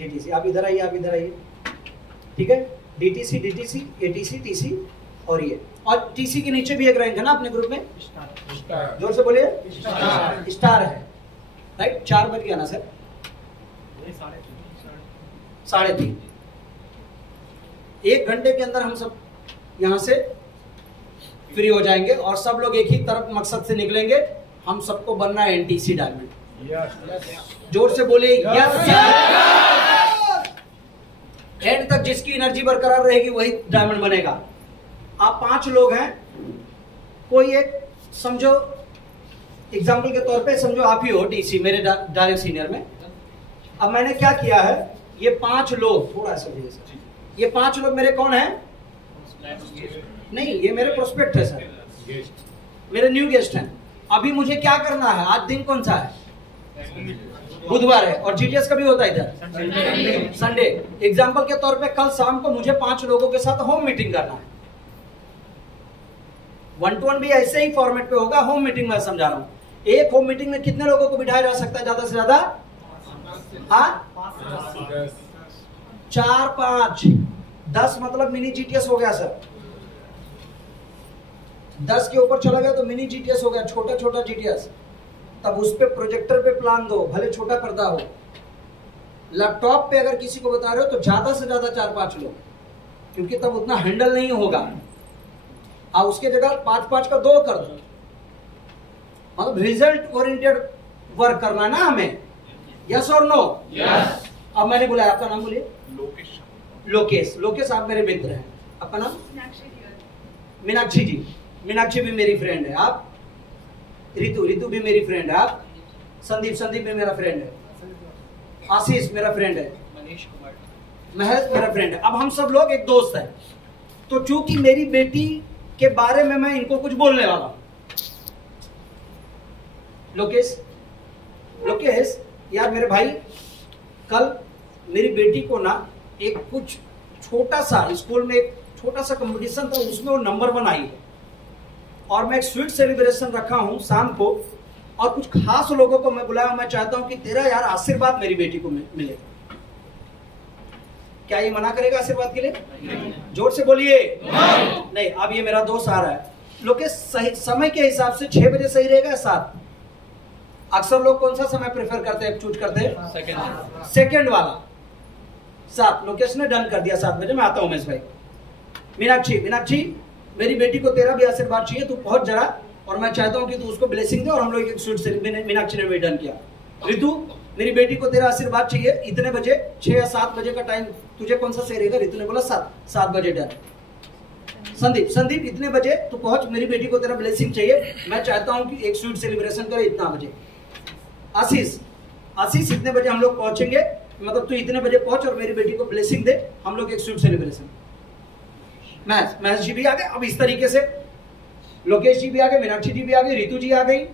DTC। आप इधर आइए, आप इधर आइए, ठीक है। DTC, DTC, ATC, TC और ये, और TC के नीचे भी एक रैंक है ना अपने ग्रुप में, स्टार। जोर से बोलिए, स्टार है, राइट। 4 बज गया ना सर? 3:30। 1 घंटे के अंदर हम सब यहाँ से फ्री हो जाएंगे और सब लोग एक ही तरफ मकसद से निकलेंगे। हम सबको बनना है NTC डायमंड। जोर से बोलिए, यस। एंड तक जिसकी एनर्जी बरकरार रहेगी वही डायमंड बनेगा। आप 5 लोग हैं, कोई एक समझो, एग्जाम्पल के तौर पे समझो आप ही हो TC, मेरे डायरेक्ट सीनियर में। अब मैंने क्या किया है, ये 5 लोग, थोड़ा सा ये 5 लोग मेरे कौन है? नहीं, ये मेरे प्रोस्पेक्ट है सर, मेरे न्यू गेस्ट हैं। अभी मुझे क्या करना है, आज दिन कौन सा है? बुधवार है, और GTS कभी होता है इधर? संडे। एग्जाम्पल के तौर पे कल शाम को मुझे 5 लोगों के साथ होम मीटिंग करना है। 1-to-1 भी ऐसे ही फॉर्मेट पे होगा, होम मीटिंग में समझा रहा हूँ। एक होम मीटिंग में कितने लोगों को बिठाया जा सकता है ज्यादा से ज्यादा? 4, 5, 10 मतलब मिनी GTS हो गया सर। 10 के ऊपर चला गया तो मिनी GTS हो गया, छोटा छोटा GTS। तब उस पे प्रोजेक्टर पे प्लान दो, भले छोटा पर्दा हो। लैपटॉप पे अगर किसी को बता रहे हो तो ज्यादा से ज्यादा 4-5 लोग, क्योंकि तब उतना हैंडल नहीं होगा। आप उसके जगह 5-5 का 2 कर दो। मतलब रिजल्ट ओरिएंटेड वर्क करना ना हमें, यस और नो? यस। अब मैंने बुलाया, आपका नाम बोलिए। लोकेश। लोकेश, आप मेरे मित्र हैं। आपका नाम? मीनाक्षी जी। मीनाक्षी भी मेरी फ्रेंड है। आप? रितु भी मेरी फ्रेंड है। आप? संदीप भी मेरा फ्रेंड है। आशीष मेरा फ्रेंड है। महेश मेरा फ्रेंड है। अब हम सब लोग एक दोस्त है। तो चूंकि मेरी बेटी के बारे में मैं इनको कुछ बोलने वाला हूं। लोकेश यार मेरे भाई, कल मेरी बेटी को ना एक कुछ छोटा सा, स्कूल में एक छोटा सा कंपटीशन था, उसमें वो नंबर 1 आई है। और मैं एक स्वीट सेलिब्रेशन रखा हूं शाम को, और कुछ खास लोगों को मैं बुलाया। मैं चाहता हूं कि तेरा यार आशीर्वाद मेरी बेटी को मिले। क्या ये मना करेगा आशीर्वाद के लिए? जोर से बोलिए। नहीं। अब ये मेरा दोस्त आ रहा है। लोकेश, सही समय के हिसाब से 6 बजे सही रहेगा या 7? अक्सर लोग कौन सा समय प्रेफर करते हैं, चूज करते हैं? सेकंड वाला। 7। लोकेश ने डन कर दिया, 7 बजे मैं आता हूं। उमेश भाई, मीनाक्षी मेरी बेटी को तेरा भी आशीर्वाद चाहिए, तू पहुंच जरा। और मैं चाहता हूं कि तू उसको ब्लेसिंग दे, और हम लोग एक स्वीट से मीनाक्षी ने भी डन किया। रितु, मेरी बेटी को तेरा आशीर्वाद चाहिए, इतने बजे, 6 या 7 बजे का टाइम, तुझे कौन सा सही रहेगा? रितु ने बोला 7 बजे डन। संदीप इतने बजे तू पहुंच, मेरी बेटी को तेरा ब्लेसिंग चाहिए, मैं चाहता हूं कि एक स्वीट सेलिब्रेशन करे इतना बजे। आशीष इतने बजे हम लोग पहुंचेंगे, मतलब तू इतने बजे पहुंच और मेरी बेटी को ब्लेसिंग दे, हम लोग एक स्वीट सेलिब्रेशन। महेश जी भी आ गए। अब इस तरीके से लोकेश जी भी आ गए, मीनाक्षी जी भी आ गई, रितु जी आ गई,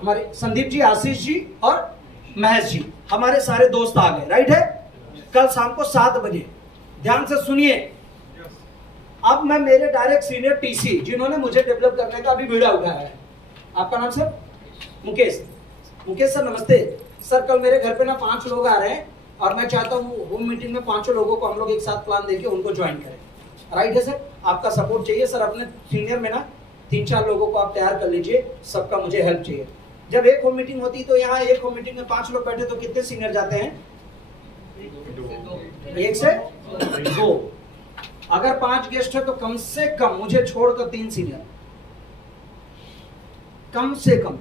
हमारे संदीप जी, आशीष जी और महेश जी, हमारे सारे दोस्त आ गए, राइट है। कल शाम को 7 बजे, ध्यान से सुनिए। अब मैं मेरे डायरेक्ट सीनियर TC, जिन्होंने मुझे डेवलप करने का अभी बीड़ा उठाया है। आपका नाम सर? मुकेश सर, नमस्ते सर। कल मेरे घर पे ना 5 लोग आ रहे हैं, और मैं चाहता हूँ होम मीटिंग में 5 लोगों को हम लोग एक साथ प्लान देके उनको ज्वाइन करें, राइट है सर? आपका सपोर्ट चाहिए सर। अपने सीनियर में ना 3-4 लोगों को आप तैयार कर लीजिए, सबका मुझे हेल्प चाहिए। जब एक होम मीटिंग होती तो यहाँ एक होम मीटिंग में 5 लोग बैठे तो कितने सीनियर जाते हैं? 1 से 2। अगर 5 गेस्ट है तो कम से कम मुझे छोड़कर 3 सीनियर, कम से कम।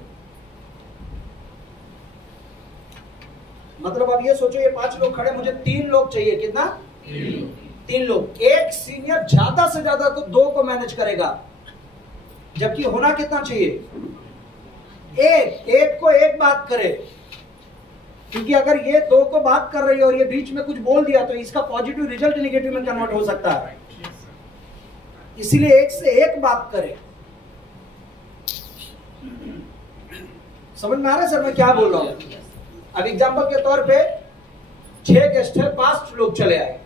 मतलब अब ये सोचो, ये 5 लोग खड़े, मुझे 3 लोग चाहिए। कितना? 3 लोग। एक सीनियर ज्यादा से ज्यादा तो 2 को मैनेज करेगा, जबकि होना कितना चाहिए? एक को एक बात करे, क्योंकि अगर ये 2 को बात कर रही है और ये बीच में कुछ बोल दिया तो इसका पॉजिटिव रिजल्ट नेगेटिव में कन्वर्ट हो सकता है। इसीलिए एक से एक बात करे। समझ में आ रहा है सर मैं क्या बोल रहा हूं? अब एग्जाम्पल के तौर पे 6 गेस्ट है, 5 लोग चले आए,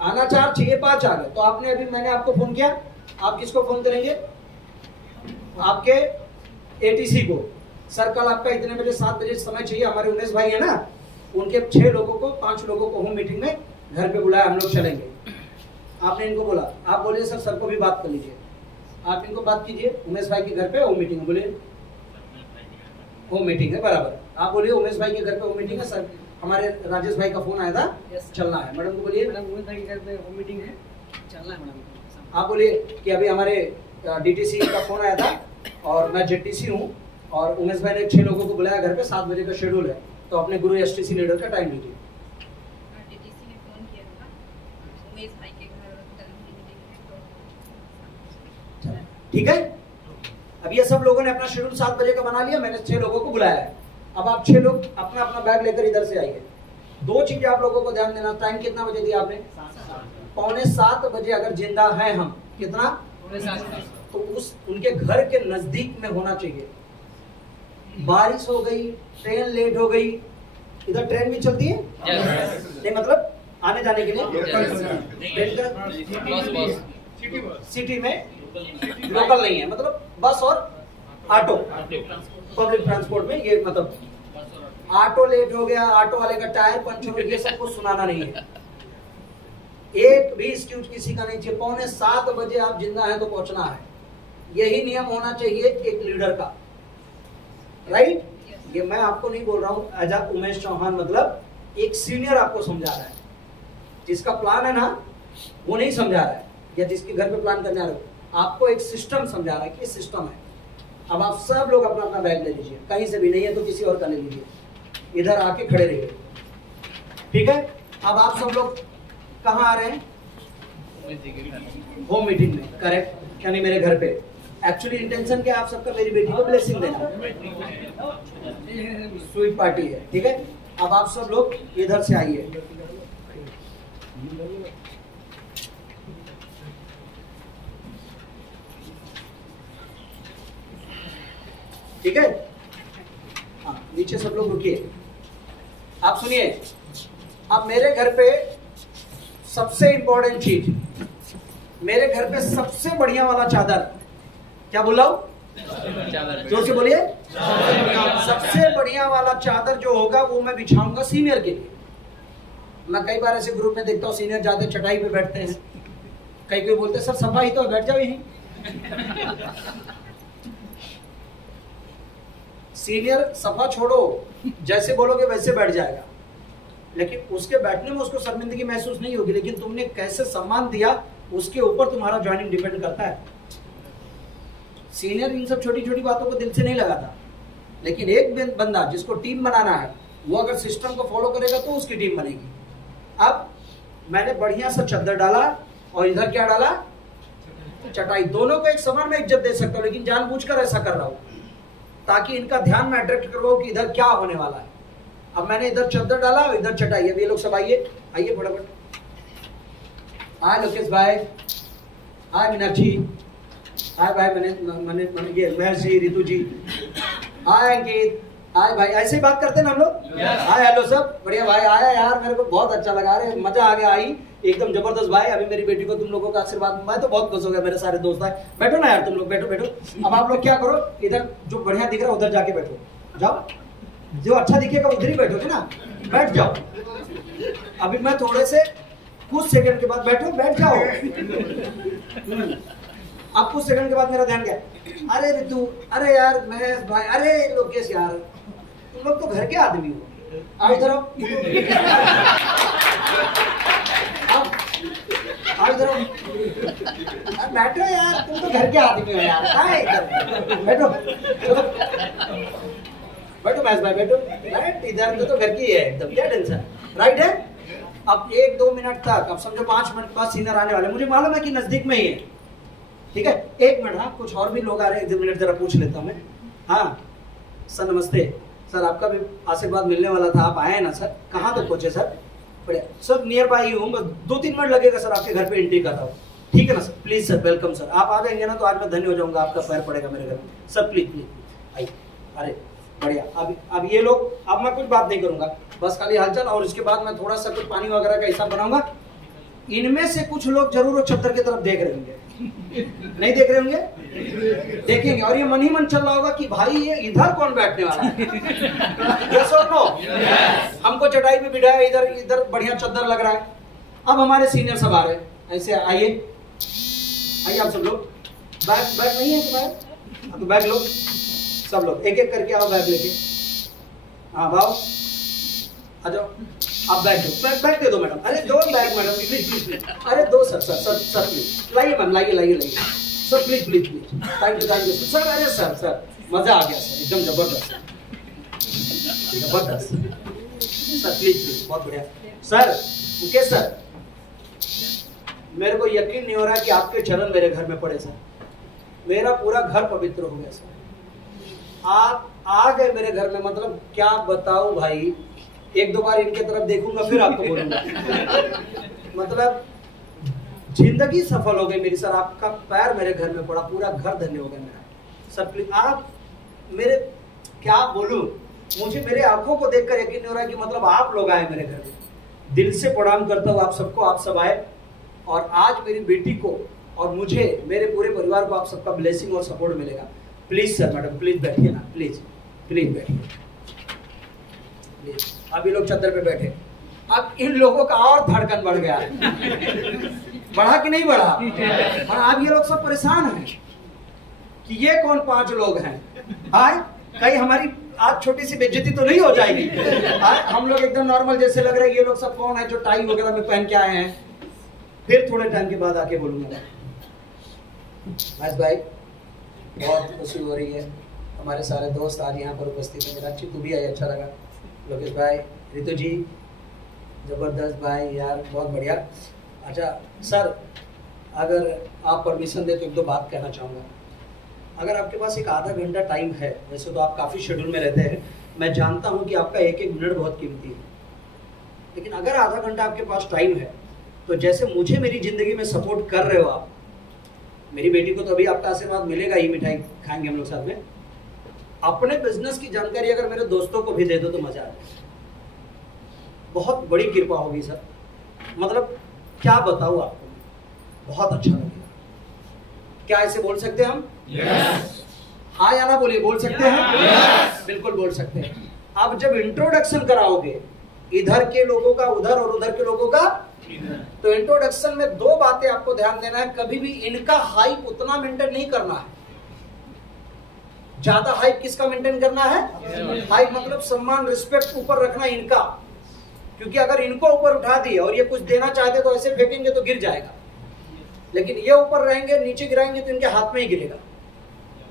आना 4 चाहिए, 5 आ गए। तो आपने अभी, मैंने आपको फोन किया, आप किसको फोन करेंगे? आपके ATC को। सर कल आपका इतने बजे 7 बजे समय चाहिए, हमारे उमेश भाई है ना, उनके 6 लोगों को 5 लोगों को होम मीटिंग में घर पे बुलाया, हम लोग चलेंगे। आपने इनको बोला, आप बोलिए सर को भी बात कर लीजिए, आप इनको बात कीजिए, उमेश भाई के घर पे होम मीटिंग है, बोलिए होम मीटिंग है, बराबर। आप बोलिए उमेश भाई के घर पे होम मीटिंग है सर, हमारे राजेश भाई का फोन आया था, चलना है। मैडम को बोलिए मैडम उमेश भाई के घर पे होम मीटिंग है, चलना है मैडम। आप बोलिए कि अभी हमारे डीटीसी का फोन आया था और मैं जेटीसी हूँ और उमेश भाई ने 6 लोगों को बुलाया घर पे, 7 बजे का शेड्यूल है, तो अपने गुरु एसटीसी लीडर का टाइम लीजिए। डीटीसी ने फोन किया था उमेश भाई के घर कल मीटिंग है, तो ठीक है। अब ये सब लोगों ने अपना शेड्यूल 7 बजे का बना लिया, मैंने 6 लोगों को बुलाया है। अब आप 6 लोग अपना अपना बैग लेकर इधर से आइए। 2 चीजें आप लोगों को ध्यान देना, टाइम कितना बजे दिया आपने? 6:45 बजे अगर जिंदा हैं हम, कितना? 7:45, तो उस उनके घर के नजदीक में होना चाहिए। बारिश हो गई, ट्रेन लेट हो गई, इधर ट्रेन भी चलती है नहीं, मतलब आने जाने के लिए सिटी में लोकल नहीं है, मतलब बस और ऑटो, पब्लिक ट्रांसपोर्ट में ये, मतलब ऑटो लेट हो गया, ऑटो वाले का टायर पंचर हो गया, सबको सुनाना नहीं है। एक भी एक्सक्यूज किसी का नहीं चाहिए। 6:45 बजे आप जिंदा हैं तो पहुंचना है, यही नियम होना चाहिए एक लीडर का, राइट? ये मैं आपको नहीं बोल रहा हूं एज उमेश चौहान, मतलब एक सीनियर आपको समझा रहा है। जिसका प्लान है ना वो नहीं समझा रहा है, या जिसके घर पे प्लान करने आ रहे हो, आपको एक सिस्टम समझा रहा है कि सिस्टम है। अब आप सब लोग अपना अपना बैग ले लीजिए, कहीं से भी नहीं है तो किसी और का ले लीजिए, इधर आके खड़े रहिए, ठीक है? अब आप सब लोग कहाँ आ रहे हैं? होम मीटिंग में, करेक्ट, यानी मेरे घर पे। एक्चुअली इंटेंशन क्या है आप सबका? मेरी बेटी को ब्लेसिंग देना, स्वीट पार्टी है, ठीक है? अब आप सब लोग इधर से आइए, ठीक है? हाँ, नीचे सब लोग रुकिए। आप सुनिए, अब मेरे घर पे सबसे इंपॉर्टेंट चीज, मेरे घर पे सबसे बढ़िया वाला चादर, क्या बोल रहा हूं? जोर से बोलिए। सबसे बढ़िया वाला चादर जो होगा वो मैं बिछाऊंगा सीनियर के लिए। मैं कई बार ऐसे ग्रुप में देखता हूँ सीनियर जाते चटाई पे बैठते हैं, कई कोई बोलते हैं सर सफाई तो बैठ जाओ यहीं। सीनियर सफा छोड़ो, जैसे बोलोगे वैसे बैठ जाएगा, लेकिन उसके बैठने में उसको शर्मिंदगी महसूस नहीं होगी, लेकिन तुमने कैसे सम्मान दिया उसके ऊपर तुम्हारा ज्वाइनिंग डिपेंड करता है। सीनियर इन सब छोटी छोटी बातों को दिल से नहीं लगाता, लेकिन एक बंदा जिसको टीम बनाना है वो अगर सिस्टम को फॉलो करेगा तो उसकी टीम बनेगी। अब मैंने बढ़िया सा चद्दर डाला और इधर क्या डाला? चटाई। दोनों को एक समान में इज्जत दे सकता हूँ, लेकिन जानबूझकर ऐसा कर रहा हूँ ताकि इनका ध्यान मैं अट्रैक्ट करवाऊं कि इधर क्या होने वाला है। अब मैंने इधर चद्दर डाला और इधर चटाई। अब ये लोग सब आइए, आइए फटाफट। हाय लोकेश भाई, हाय मीनाक्षी, हाय भाई मैंने ये महेश जी, रितु जी, हाय अंकित, हाय भाई। ऐसे ही बात करते हैं ना हम लोग। हाय हेलो सब बढ़िया भाई। आया यार, मेरे को बहुत अच्छा लगा, अरे मजा आ गया, आई एकदम जबरदस्त भाई। अभी मेरी बेटी को तुम लोगों का आशीर्वाद, मैं तो बहुत खुश हो गया। मेरे सारे दोस्त आए, बैठो ना यार तुम लोग, बैठो बैठो। अब आप लोग क्या करो, इधर जो बढ़िया दिख रहा है उधर जाके बैठो, जाओ। जो अच्छा दिखेगा उधर ही बैठोगे ना, बैठ जाओ। अभी मैं थोड़े से कुछ सेकंड के बाद बैठो, बैठ जाओ। अब कुछ सेकंड के बाद मेरा ध्यान गया, अरे रितु, अरे यार महेश भाई, अरे लोकेश यार, तुम लोग तो घर के आदमी हो, आओ इधर आओ। आओ इधर आओ, बैठो यार, तुम तो घर के आदमी हो यार, इधर बैठो, बैठो महेश भाई, बैठो, बैठ इधर, तो घर की है एकदम, क्या टेंशन, राइट है? अब 1-2 मिनट तक, अब समझो 5 मिनट बाद सीनियर आने वाले, मुझे मालूम है कि नजदीक में ही है, ठीक है? 1 मिनट। हाँ, कुछ और भी लोग आ रहे हैं, 1 मिनट जरा पूछ लेता हूँ मैं। हाँ सर नमस्ते सर, आपका भी आशीर्वाद मिलने वाला था, आप आए ना सर? कहाँ तक पहुंचे सर? बढ़िया सर, नियर बाई ही हूँ, 2-3 मिनट लगेगा सर, आपके घर पे एंट्री कर रहा हूँ, ठीक है ना sir? Please sir, welcome sir. आप आ जाएंगे ना तो आज मैं धन्य हो जाऊंगा, आपका पैर पड़ेगा मेरे घर में सर, प्लीज प्लीज आइए। अरे बढ़िया। अब ये लोग, अब मैं कुछ बात नहीं करूंगा, बस खाली हालचाल, और इसके बाद मैं थोड़ा सा कुछ पानी वगैरह का हिसाब बनाऊंगा, इनमें से कुछ लोग जरूर वो चद्दर की तरफ देख रहे होंगे, नहीं देख रहे होंगे? देखेंगे, और ये मन ही मन चल रहा होगा कि भाई ये इधर कौन बैठने वाला है। yes or no? हमको चटाई पे बिठाया, इधर इधर बढ़िया चद्दर लग रहा है। अब हमारे सीनियर सब आ रहे हैं, ऐसे आइए आइए आप सब लोग। बैग बैग नहीं है तुम्हारे? तो बैग लो, सब लोग एक एक करके आओ बैग लेके। हाँ भाव आ जाओ, आप बैग दो, बैग दे दो मैडम। अरे दो बैग मैडम, प्लीज। अरे दो sir sir sir sir please लाइए मैम, लाइए लाइए लाइए sir, please please please. Thank you sir. अरे सर सर मजा आ गया सर, एकदम जबरदस्त जबरदस्त सर, प्लीज प्लीज, बहुत बढ़िया सर। मुकेश सर, मेरे को यकीन नहीं हो रहा कि आपके चरण मेरे घर में पड़े सर। मेरा पूरा घर पवित्र हो गया सर। आप आ गए मेरे घर में, मतलब क्या बताऊं भाई। एक दो बार इनके तरफ देखूंगा फिर आपको बोलूंगा। मतलब जिंदगी सफल हो गई मेरी सर। आपका पैर मेरे घर में पड़ा, पूरा घर धन्य हो गया मेरा सर। प्लीज आप मेरे, क्या बोलूं, मुझे मेरे आंखों को देखकर यकीन नहीं हो रहा कि मतलब आप लोग आए मेरे घर में। दिल से प्रणाम करता हूँ आप सबको, आप सब आए और आज मेरी बेटी को और मुझे, मेरे पूरे परिवार को आप सबका ब्लेसिंग और सपोर्ट मिलेगा। प्लीज सर मैडम, प्लीज बैठिए ना, प्लीज प्लीज बैठिए प्लीज। अब ये लोग चद्दर पे बैठे, अब इन लोगों का और धड़कन बढ़ गया। बढ़ा कि नहीं बढ़ा? और अब ये लोग सब परेशान हैं कि ये कौन 5 लोग हैं। आए कहीं हमारी आज छोटी सी बेइज्जती तो नहीं हो जाएगी? हम लोग एकदम नॉर्मल जैसे लग रहे हैं, ये लोग सब कौन है जो टाई वगैरह में पहन के आए हैं। फिर थोड़े टाइम के बाद आके बोलूंगा। महेश भाई, बहुत खुशी हो रही है, हमारे सारे दोस्त आज यहाँ पर उपस्थित हैं। मीनाक्षी तू भी आई, अच्छा लगा। लोकेश भाई, रितु जी, जबरदस्त भाई यार, बहुत बढ़िया। अच्छा सर, अगर आप परमिशन दे तो एक दो बात कहना चाहूँगा। अगर आपके पास एक आधा घंटा टाइम है, वैसे तो आप काफ़ी शेड्यूल में रहते हैं, मैं जानता हूँ कि आपका एक एक मिनट बहुत कीमती है, लेकिन अगर आधा घंटा आपके पास टाइम है तो जैसे मुझे मेरी ज़िंदगी में सपोर्ट कर रहे हो आप, मेरी बेटी को तो अभी आपका आशीर्वाद मिलेगा ही, मिठाई खाएंगे हम लोग साथ में। अपने बिजनेस की जानकारी अगर मेरे दोस्तों को भी दे दो तो मजा आ जाए। बहुत बड़ी कृपा होगी सर, मतलब क्या बताऊँ आपको, बहुत अच्छा लगेगा। क्या ऐसे बोल सकते हैं हम? yes. हाँ या ना बोलिए, बोल सकते हैं? yes. बिल्कुल बोल सकते हैं। अब जब इंट्रोडक्शन कराओगे इधर के लोगों का उधर और उधर के लोगों का इधर, तो इंट्रोडक्शन में 2 बातें आपको ध्यान देना है। कभी भी इनका हाइप उतना मेंटेन नहीं करना है। ज्यादा हाइप किसका मेंटेन करना है? हाइप मतलब सम्मान, रिस्पेक्ट ऊपर रखना इनका, क्योंकि अगर इनको ऊपर उठा दिए और ये कुछ देना चाहते तो ऐसे फेंकेंगे तो गिर जाएगा, लेकिन ये ऊपर रहेंगे, नीचे गिराएंगे तो इनके हाथ में ही गिरेगा।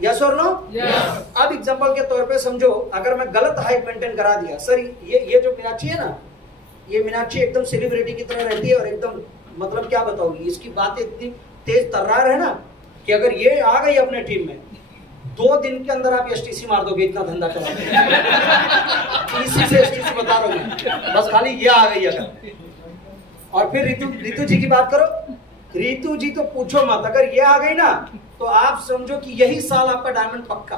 यस और नो? अब एग्जांपल के तौर पे समझो, अगर मैं गलत हाइट मेंटेन करा दिया, सर ये जो मीनाक्षी है ना, ये मीनाक्षी एकदम सेलिब्रिटी की तरह रहती है और एकदम मतलब क्या बताऊंगी, इसकी बातें इतनी तेज तर्रार है ना कि अगर ये आ गई अपने टीम में 2 दिन के अंदर आप एसटीसी मार दोगे, इतना धंधा चला। इसी से एसटीसी बता रहा हूं मैं, बस खाली ये आ गई अगर। और फिर रितु जी की बात करो, रितु जी तो पूछो मत, अगर ये आ गई ना तो आप समझो कि यही साल आपका डायमंड पक्का।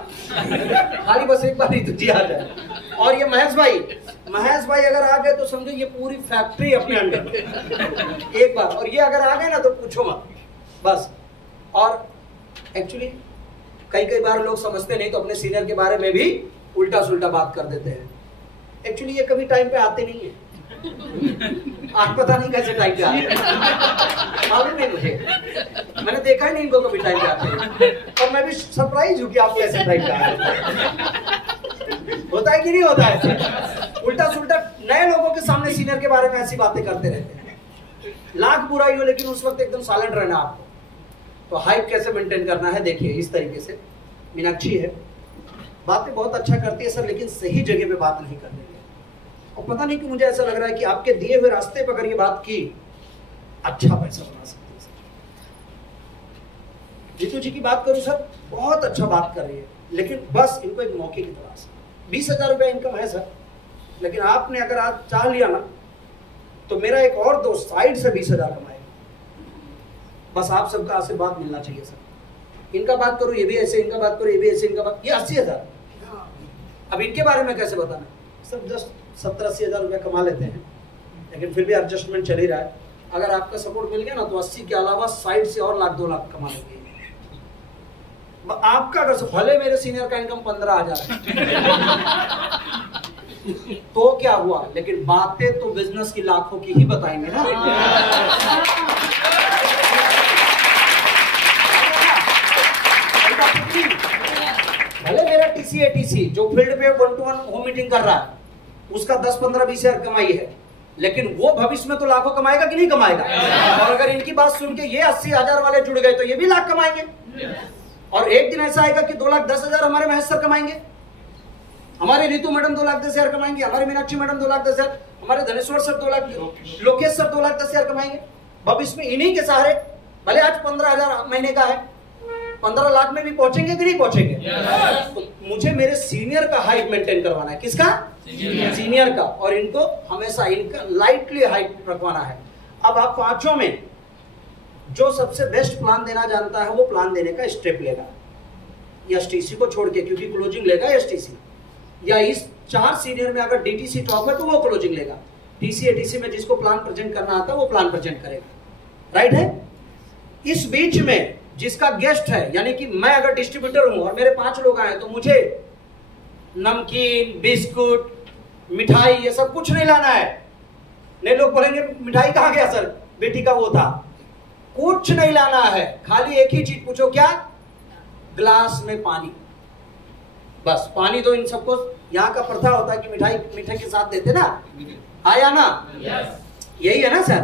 खाली बस एक बार रितु जी आ जाए। और ये महेश भाई अगर आ गए तो समझो ये पूरी फैक्ट्री अपने अंडर एक बार। और ये अगर आ गए ना तो पूछो मत बस। और एक्चुअली कई बार लोग समझते नहीं तो अपने सीनियर के बारे में भी उल्टा सुल्टा बात कर देते हैं। एक्चुअली ये कभी टाइम पे आते नहीं है। आप पता नहीं कैसे टाइम पे आते हैं, मालूम नहीं मुझे, मैंने देखा ही नहीं इनको कभी टाइम पे आते हैं। और मैं भी सरप्राइज हूँ कि आप कैसे टाइम पे आ रहे। होता है कि नहीं होता है? उल्टा सुल्टा नए लोगों के सामने सीनियर के बारे में ऐसी बातें करते रहते हैं। लाख बुराई हो लेकिन उस वक्त एकदम साइलेंट रहना आपको। तो हाइप कैसे मेंटेन करना है, देखिए इस तरीके से। मीनाक्षी है, बातें बहुत अच्छा करती है सर, लेकिन सही जगह पे बात नहीं करती है। और पता नहीं कि मुझे ऐसा लग रहा है कि आपके दिए हुए रास्ते पर अगर ये बात की, अच्छा पैसा बना सकती है सर। जीतू जी की बात करूं सर, बहुत अच्छा बात कर रही है, लेकिन बस इनको एक मौके की तलाश है। 20,000 रुपया इनकम है सर, लेकिन आपने अगर आज चाह लिया ना तो मेरा एक और दोस्त साइड से 20,000 कमाएगा। बस आप सबका आशीर्वाद मिलना चाहिए सर। इनका बात करूं ये भी ऐसे, इनका बात करूं ये भी ऐसे, इनका बात, ये 80,000। अब इनके बारे में कैसे बताना सर? जस्ट 70-80 हज़ार रुपया कमा लेते हैं, लेकिन फिर भी एडजस्टमेंट चल ही रहा है। अगर आपका सपोर्ट मिल गया ना तो 80 के अलावा साइड से और 1 लाख 2 लाख कमा लेंगे। आपका अगर भले मेरे सीनियर का इनकम 15,000 है तो क्या हुआ, लेकिन बातें तो बिजनेस की लाखों की ही बताएंगे ना। भले मेरा टीसी एटीसी जो फील्ड पे 1-to-1 होम मीटिंग कर रहा है उसका 10, 15, 20 हजार कमाई है, लेकिन वो भविष्य में तो लाखों कमाएगा कि नहीं कमाएगा। और अगर इनकी बात सुन के ये 80,000 वाले जुड़ गए तो ये भी लाख कमाएंगे। और एक दिन ऐसा आएगा कि 2,10,000 हमारे महेश सर कमाएंगे, हमारे रीतू मैडम 2,10,000 कमाएंगे, हमारे मीनाक्षी मैडम 2,10,000, हमारे धनेश्वर सर 2 लाख, लोकेश सर 2,10,000 कमाएंगे। भविष्य में इन्हीं के सहारे भले आज 15,000 महीने का है, 15 लाख में भी पहुंचेंगे कि नहीं पहुंचेंगे। तो मुझे मेरे सीनियर का हाइट मेंटेन करवाना है। किसका? सीनियर का। और इनको हमेशा इनका लाइटली हाइट रखवाना है। अब आप पांचों में जो सबसे बेस्ट प्लान देना जानता है वो प्लान देने का स्टेप लेगा, एसटीसी को छोड़ के, क्योंकि क्लोजिंग लेगा एसटीसी। या इस 4 सीनियर में अगर डीटीसी टॉप है तो वो क्लोजिंग लेगा। टीसी एटीसी में जिसको प्लान प्रेजेंट करना आता है वो प्लान प्रेजेंट करेगा। राइट है। इस बीच में जिसका गेस्ट है, यानी कि मैं अगर डिस्ट्रीब्यूटर हूं और मेरे 5 लोग आए तो मुझे नमकीन, बिस्कुट, मिठाई ये सब कुछ नहीं लाना है। नहीं, लोग बोलेंगे मिठाई कहां गया सर, बेटी का वो था। कुछ नहीं लाना है, खाली एक ही चीज पूछो, क्या? ग्लास में पानी। बस पानी दो इन सबको। यहाँ का प्रथा होता है कि मिठाई मीठे के साथ देते ना, आया ना? यही है ना सर?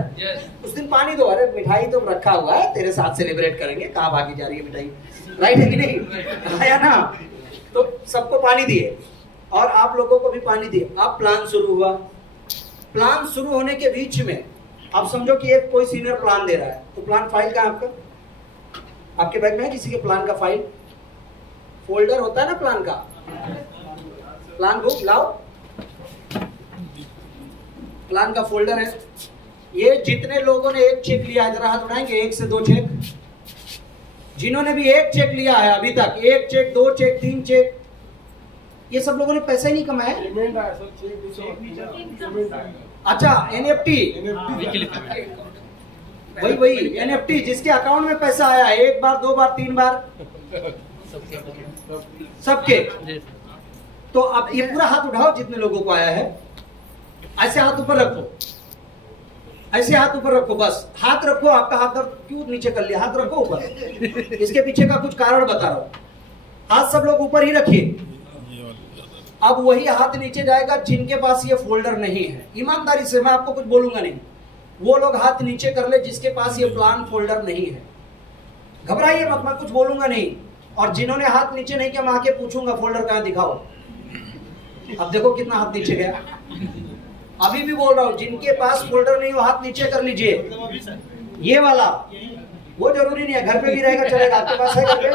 उस दिन पानी दो। अरे मिठाई तो रखा हुआ है, तेरे साथ सेलिब्रेट करेंगे, कहाँ भागी जा रही है मिठाई। राइट है कि नहीं? आया ना? तो सबको पानी दिए और आप लोगों को भी पानी दिए। अब प्लान शुरू हुआ। प्लान शुरू होने के बीच में आप समझो कि एक कोई सीनियर प्लान दे रहा है, तो प्लान फाइल कहाँ है आपका? आपके बैग में है किसी के प्लान का फाइल? फोल्डर होता है ना प्लान का, प्लान बुक लाओ। प्लान का फोल्डर है। ये जितने लोगों ने एक चेक लिया है जरा हाथ उठाएंगे, 1 से 2 चेक। जिन्होंने भी एक चेक लिया है अभी तक, 1 चेक, 2 चेक, 3 चेक, ये सब लोगों ने पैसा ही नहीं कमाया। अच्छा, एनएफटी, वही एनएफटी जिसके अकाउंट में पैसा आया है 1 बार, 2 बार, 3 बार, सबके। तो अब ये पूरा हाथ उठाओ जितने लोगों को आया है। ऐसे हाथ ऊपर रखो, ऐसे हाथ ऊपर रखो, बस हाथ रखो। आपका हाथ दर्द क्यों नीचे कर लिया? हाथ रखो ऊपर। इसके पीछे का कुछ कारण बता रहा हूं। हाथ सब लोग ऊपर ही रखिए। अब वही हाथ नीचे जाएगा जिनके पास ये फोल्डर नहीं है। ईमानदारी से, मैं आपको कुछ बोलूंगा नहीं, वो लोग हाथ नीचे कर ले जिसके पास ये प्लान फोल्डर नहीं है। घबराइए मत, मैं कुछ बोलूंगा नहीं। और जिन्होंने हाथ नीचे नहीं किया मैं आके पूछूंगा फोल्डर कहां, दिखाओ। अब देखो कितना हाथ नीचे गया। अभी भी बोल रहा हूं, जिनके पास फोल्डर नहीं हो हाथ नीचे कर लीजिए। ये वाला वो जरूरी नहीं है, घर पे भी रहेगा चलेगा। आपके पास है घर पे?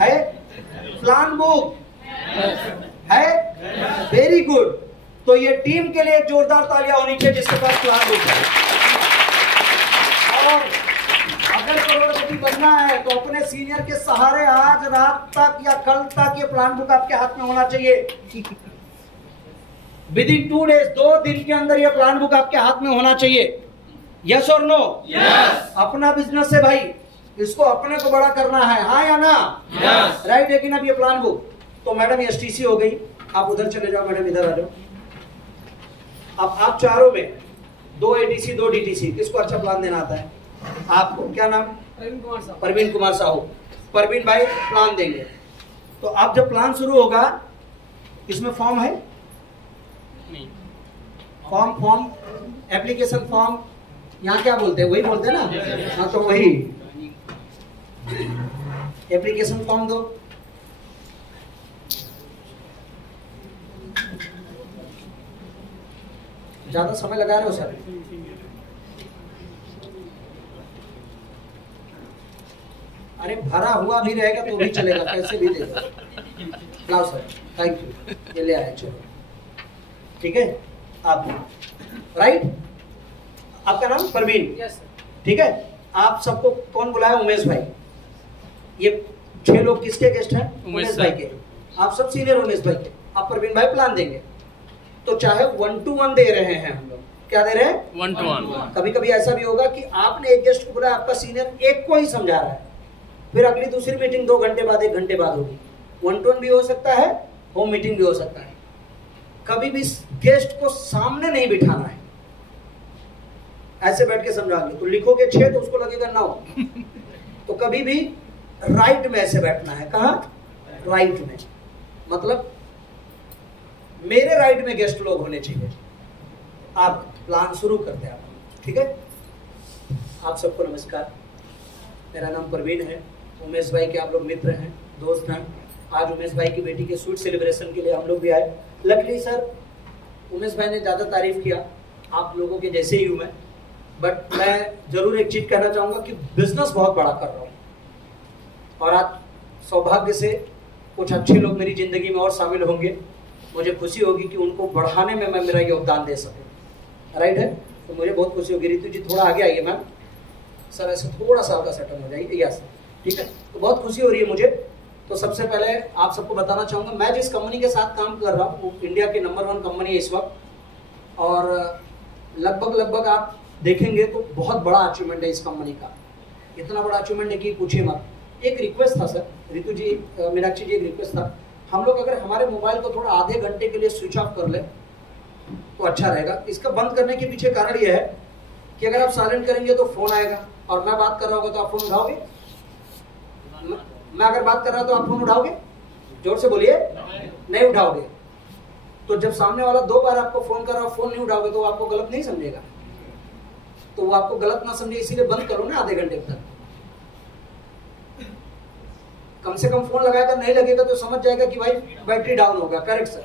है प्लान बुक है? Very good. तो ये टीम के लिए जोरदार तालियां होनी चाहिए जिसके पास प्लान बुक है। और अगर करोड़पति बनना है तो अपने सीनियर के सहारे आज रात तक या कल तक ये प्लान बुक आपके हाथ में होना चाहिए। विदिन 2 डेज, 2 दिन के अंदर ये प्लान बुक आपके हाथ में होना चाहिए। यस और नो? यस। अपना बिजनेस है भाई, इसको अपने को बड़ा करना है, हाँ या ना? यस। राइट है कि ना? ये प्लान बुक। तो मैडम एसटीसी हो गई, आप उधर चले जाओ, मैडम इधर आ जाओ। अब आप चारों में 2 एटीसी 2 डीटीसी, किसको अच्छा प्लान देना आता है? आपको। क्या नाम? परवीन कुमार साहू। परवीन भाई प्लान देंगे। तो आप जब प्लान शुरू होगा, इसमें फॉर्म है? फॉर्म एप्लीकेशन फॉर्म, यहाँ क्या बोलते हैं? वही बोलते हैं ना? हाँ, तो वही एप्लीकेशन फॉर्म दो। ज्यादा समय लगा रहे हो सर? अरे भरा हुआ भी रहेगा तो भी चलेगा, कैसे भी देगा। लाओ सर, थैंक यू, ये ले आए। चलो ठीक है। आप राइट, आपका नाम परवीन? Yes sir. ठीक है। आप सबको कौन बुलाया? उमेश भाई। ये 6 लोग किसके गेस्ट हैं? उमेश भाई के। आप सब सीनियर उमेश भाई के। आप परवीन भाई प्लान देंगे। तो चाहे 1-to-1 दे रहे हैं हम लोग, क्या दे रहे हैं? 1 to 1। कभी कभी ऐसा भी होगा कि आपने एक गेस्ट को बुलाया, आपका सीनियर एक को ही समझा रहा है, फिर अगली दूसरी मीटिंग 2 घंटे बाद 1 घंटे बाद होगी। 1 to 1 भी हो सकता है, होम मीटिंग भी हो सकता है। कभी भी गेस्ट को सामने नहीं बिठाना है, ऐसे बैठ के समझाएंगे तो लिखोगे 6 तो उसको लगेगा 9। तो कभी भी राइट में ऐसे बैठना है। कहाँ? राइट में, मतलब मेरे राइट में गेस्ट लोग होने चाहिए। आप प्लान शुरू करते हैं, ठीक है? आप सबको नमस्कार, मेरा नाम प्रवीण है। उमेश भाई के आप लोग मित्र हैं, दोस्त हैं। आज उमेश भाई की बेटी के स्वीट सेलिब्रेशन के लिए हम लोग भी आए। लकली सर, उमेश भाई ने ज़्यादा तारीफ किया, आप लोगों के जैसे ही हूँ मैं, बट मैं जरूर एक चीज़ कहना चाहूँगा कि बिजनेस बहुत बड़ा कर रहा हूँ, और आज सौभाग्य से कुछ अच्छे लोग मेरी ज़िंदगी में और शामिल होंगे। मुझे खुशी होगी कि उनको बढ़ाने में मैं मेरा योगदान दे सकूँ। राइट है? तो मुझे बहुत खुशी होगी। रितु जी थोड़ा आगे आइए मैम, सर ऐसे थोड़ा सा आपका सेटअप हो जाइए, यस, ठीक है? तो बहुत खुशी हो रही है मुझे। तो सबसे पहले आप सबको बताना चाहूँगा, मैं जिस कंपनी के साथ काम कर रहा हूँ वो इंडिया की नंबर 1 कंपनी है इस वक्त, और लगभग आप देखेंगे तो बहुत बड़ा अचीवमेंट है इस कंपनी का। इतना बड़ा अचीवमेंट है कि पूछिए मत। एक रिक्वेस्ट था सर, रितु जी, मीनाक्षी जी, एक रिक्वेस्ट था, हम लोग अगर हमारे मोबाइल को थोड़ा आधे घंटे के लिए स्विच ऑफ कर ले तो अच्छा रहेगा। इसका बंद करने के पीछे कारण यह है कि अगर आप साइलेंट करेंगे तो फोन आएगा, और मैं बात कर रहा होगा तो आप फोन उठाओगे? मैं अगर बात कर रहा हूं तो आप फोन उठाओगे? जोर से बोलिए, नहीं उठाओगे। तो जब सामने वाला 2 बार आपको फोन कर रहा हो, फोन नहीं उठाओगे तो वो आपको गलत नहीं समझेगा। तो वो आपको गलत ना समझे, इसीलिए बंद करो ना आधे घंटे तक। कम से कम फोन लगाएगा, नहीं लगेगा तो समझ जाएगा कि भाई बैटरी डाउन होगा। Correct sir,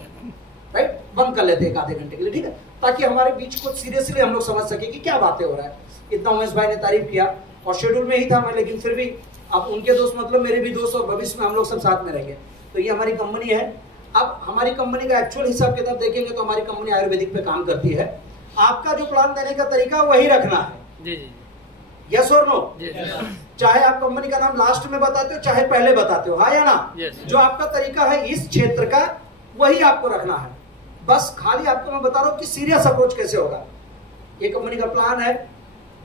right? बंद कर लेते हैं 1 आधे घंटे के लिए, ठीक है? ताकि हमारे बीच को सीरियसली हम लोग समझ सके कि क्या बातें हो रहा है। इतना उमेश भाई ने तारीफ किया, और शेड्यूल में ही था मैं, लेकिन फिर भी अब उनके दोस्त मतलब मेरे भी दोस्त, और भविष्य में हम लोग सब साथ में रहेंगे। तो ये हमारी कंपनी है। अब हमारी कंपनी का एक्चुअल हिसाब किताब देखेंगे तो हमारी कंपनी आयुर्वेदिक पे काम करती है। आपका जो प्लान देने का तरीका वही रखना है। जी जी, यस और नो? yes, चाहे आप कंपनी का नाम लास्ट में बताते हो चाहे पहले बताते हो, हाँ या ना? yes, जो आपका तरीका है इस क्षेत्र का वही आपको रखना है। बस खाली आपको मैं बता रहा हूँ कि सीरियस अप्रोच कैसे होगा। ये कंपनी का प्लान है,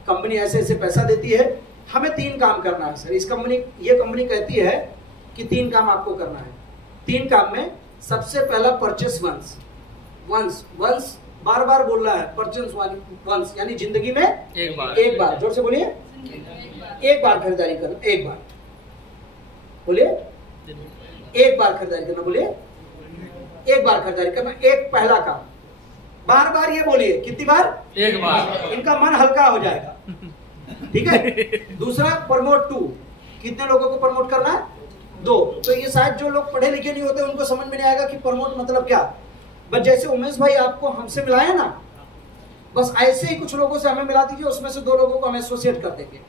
कंपनी ऐसे ऐसे पैसा देती है, हमें 3 काम करना है सर। ये कंपनी कहती है कि 3 काम आपको करना है। 3 काम में सबसे पहला परचेस वंस, बार बार बोल रहा है, परचेस वंस यानी जिंदगी में एक बार। जोर से बोलिए, एक बार खरीदारी करना। एक बार बोलिए, एक बार खरीदारी करना। बोलिए, एक बार खरीदारी करना। एक पहला काम, बार बार ये बोलिए, कितनी बार? एक बार। इनका मन हल्का हो जाएगा, ठीक है? दूसरा, प्रमोट 2, कितने लोगों को प्रमोट करना है? 2। तो ये शायद जो लोग पढ़े लिखे नहीं होते उनको समझ में नहीं आएगा कि प्रमोट मतलब क्या। बस जैसे उमेश भाई आपको हमसे मिलाया ना, बस ऐसे ही कुछ लोगों से हमें मिला दीजिए, उसमें से 2 लोगों को हम एसोसिएट कर देंगे।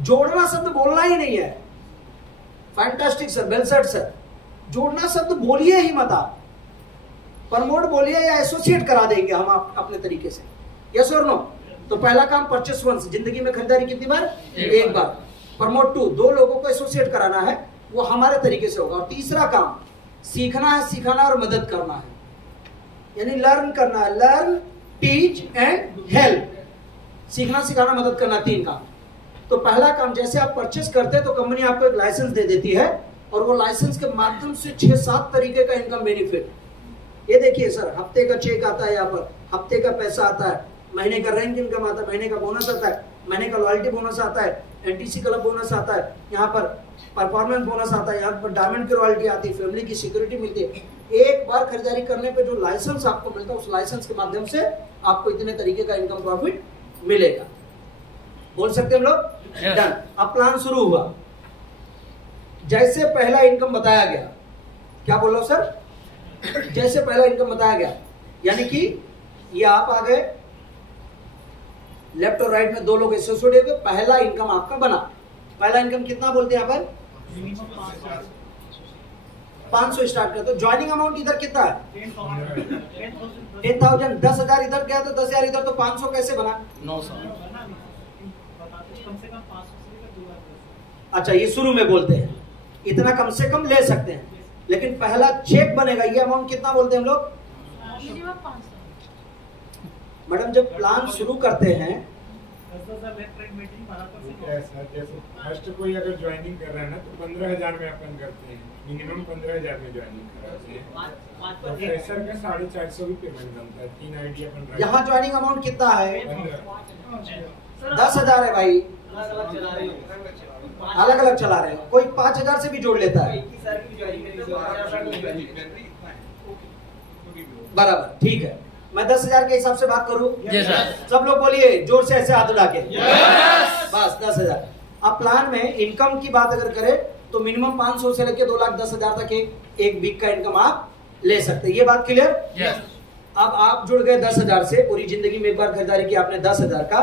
जोड़ना शब्द बोलना ही नहीं है। Fantastic sir, well said sir. जोड़ना शब्द बोलिए ही मत आप, प्रमोट बोलिए या एसोसिएट करा देंगे हम आप अपने तरीके से। यस और नो? तो पहला काम परचेस वंस, जिंदगी में खरीदारी कितनी बार? एक बार। प्रमोट 2, 2 लोगों को एसोसिएट कराना है, वो हमारे तरीके से होगा। और तीसरा काम सीखना है, सिखाना और मदद करना है, यानी लर्न करना है। Learn, teach and help. सीखना, सिखाना, मदद करना, 3 काम। तो पहला काम, जैसे आप परचेस करते हैं तो कंपनी आपको एक लाइसेंस दे देती है, और वो लाइसेंस के माध्यम से 6-7 तरीके का इनकम बेनिफिट। ये देखिए सर, हफ्ते का चेक आता है, यहाँ पर हफ्ते का पैसा आता है, महीने का रैंक इनकम आता है, महीने का बोनस आता है, महीने का लॉयल्टी बोनस आता है, एनटीसी क्लब बोनस आता है, यहाँ पर परफॉर्मेंस बोनस आता है, यहाँ पर डायमंड की रॉयल्टी आती है, फैमिली की सिक्योरिटी मिलती है। एक बार खरीदारी करने पे जो लाइसेंस आपको मिलता है, उस लाइसेंस के माध्यम से आपको इतने तरीके का इनकम प्रॉफिट मिलेगा। बोल सकते हैं हम लोग? डन। अब प्लान शुरू हुआ। जैसे पहला इनकम बताया गया, क्या बोल रहा हूं सर? जैसे पहला इनकम बताया गया, यानी कि ये आप आ गए, लेफ्ट और राइट में 2 लोग एसोसिएट हो गए, पहला इनकम आपका बना। पहला इनकम कितना बोलते हैं यहाँ पर? 500 स्टार्ट करते। ज्वाइनिंग अमाउंट इधर कितना है? 10,000। 10,000 इधर गया तो 10,000 इधर, तो 500 कैसे बना? 900। अच्छा, ये शुरू में बोलते हैं, इतना कम से कम ले सकते हैं, लेकिन पहला चेक बनेगा, ये अमाउंट कितना बोलते हैं हम लोग? मैडम जब प्लान शुरू करते हैं जैसे फर्स्ट कोई अगर ज्वाइनिंग कर रहा है ना तो 15,000 में अपन करते हैं, मिनिमम 15,000 में ज्वाइनिंग कराते हैं। तो फ्रेशर का 450 भी पेमेंट बनता है। 3 आईडी अपन यहाँ ज्वाइनिंग अमाउंट कितना है? 10,000 है भाई, अलग अलग चला रहे हो। कोई 5,000 से भी जोड़ लेता है, बराबर, ठीक है। मैं 10,000 के हिसाब से बात करूं? Yes, sir. सब लोग बोलिए जोर से, ऐसे हाथ उठा के। बस 10,000। अब प्लान में इनकम की बात अगर करें तो मिनिमम 500 से लेकर 2,10,000 तक एक वीक का इनकम आप ले सकते हैं। ये बात क्लियर? Yes. अब आप जुड़ गए 10,000 से, पूरी जिंदगी में एक बार खरीदारी की आपने 10,000 का,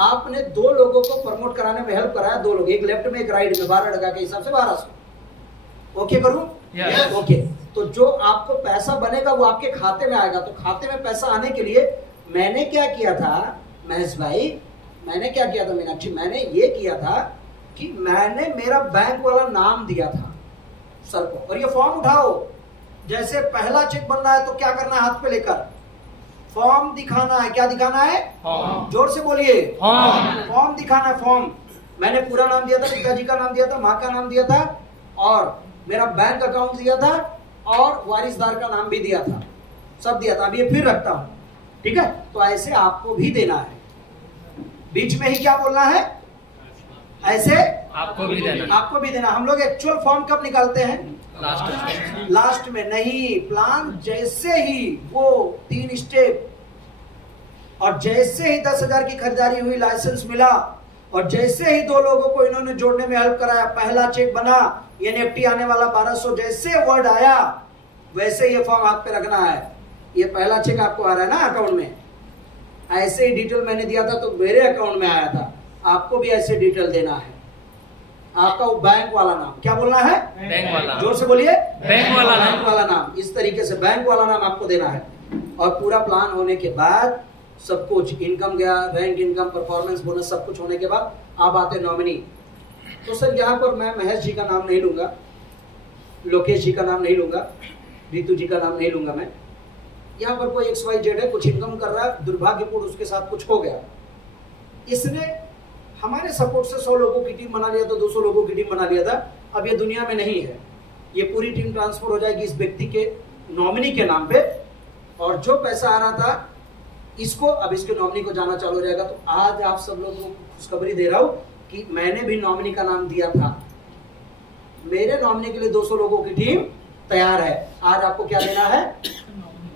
आपने 2 लोगों को प्रमोट कराने में हेल्प कराया, 2 लोग, एक लेफ्ट में एक राइट में, 12 टका के हिसाब से 1200। ओके करूं? Yes. ओके। तो जो आपको पैसा बनेगा वो आपके खाते में आएगा। तो खाते में पैसा आने के लिए मैंने क्या किया था महेश भाई, मैंने क्या किया था मीनाक्षी, मैंने ये किया था कि मैंने मेरा बैंक वाला नाम दिया था सर को। और ये फॉर्म उठाओ, जैसे पहला चेक बन रहा है तो क्या करना है, हाथ पे लेकर फॉर्म दिखाना है। क्या दिखाना है? फॉर्म। जोर से बोलिए। फॉर्म। फॉर्म दिखाना है, फॉर्म। मैंने पूरा नाम दिया था, पिताजी का नाम दिया था, माँ का नाम दिया था, और मेरा बैंक अकाउंट दिया था, और वारिसदार का नाम भी दिया था, सब दिया था। अब ये फिर रखता हूं, ठीक है? तो ऐसे आपको भी देना है। बीच में ही क्या बोलना है? ऐसे आपको भी देना। आपको भी देना। हम लोग एक्चुअल फॉर्म कब निकालते हैं? लास्ट। लास्ट में नहीं, प्लान जैसे ही वो 3 स्टेप, और जैसे ही 10,000 की खरीदारी हुई, लाइसेंस मिला, और जैसे ही 2 लोगों को इन्होंने जोड़ने में हेल्प कराया, पहला चेक बना, एनएफटी आने वाला 1200, जैसे वर्ड आया वैसे ये फॉर्म हाथ पे रखना है। ये पहला चेक आपको आ रहा है ना अकाउंट में, ऐसे ही डिटेल मैंने दिया था तो मेरे अकाउंट में आया था, आपको भी ऐसे डिटेल देना है। आपका वो बैंक वाला नाम, क्या बोलना है? बैंक वाला। जोर से बोलिए। बैंक वाला नाम। बैंक वाला नाम, इस तरीके से बैंक वाला नाम आपको देना है। और पूरा प्लान होने के बाद, सब कुछ इनकम गया, रैंक इनकम, परफॉर्मेंस बोनस, सब कुछ होने के बाद आप आते नॉमिनी। तो सर यहाँ पर मैं महेश जी का नाम नहीं लूंगा, लोकेश जी का नाम नहीं लूंगा, रितु जी का नाम नहीं लूंगा। मैं यहाँ पर कोई XYZ है, कुछ इनकम कर रहा है, दुर्भाग्यपूर्ण उसके साथ कुछ हो गया, इसने हमारे सपोर्ट से 100 लोगों की टीम बना लिया था, 200 लोगों की टीम बना लिया था, अब ये दुनिया में नहीं है। ये पूरी टीम ट्रांसफर हो जाएगी इस व्यक्ति के नॉमिनी के नाम पे, और जो पैसा आ रहा था इसको, अब इसके नॉमिनी को जाना चालू हो जाएगा। तो आज आप सब लोगों को खुशखबरी दे रहा हूं कि मैंने भी नॉमिनी का नाम दिया था। मेरे नॉमिनी के लिए 200 लोगों की टीम तैयार है। आज आपको क्या देना है?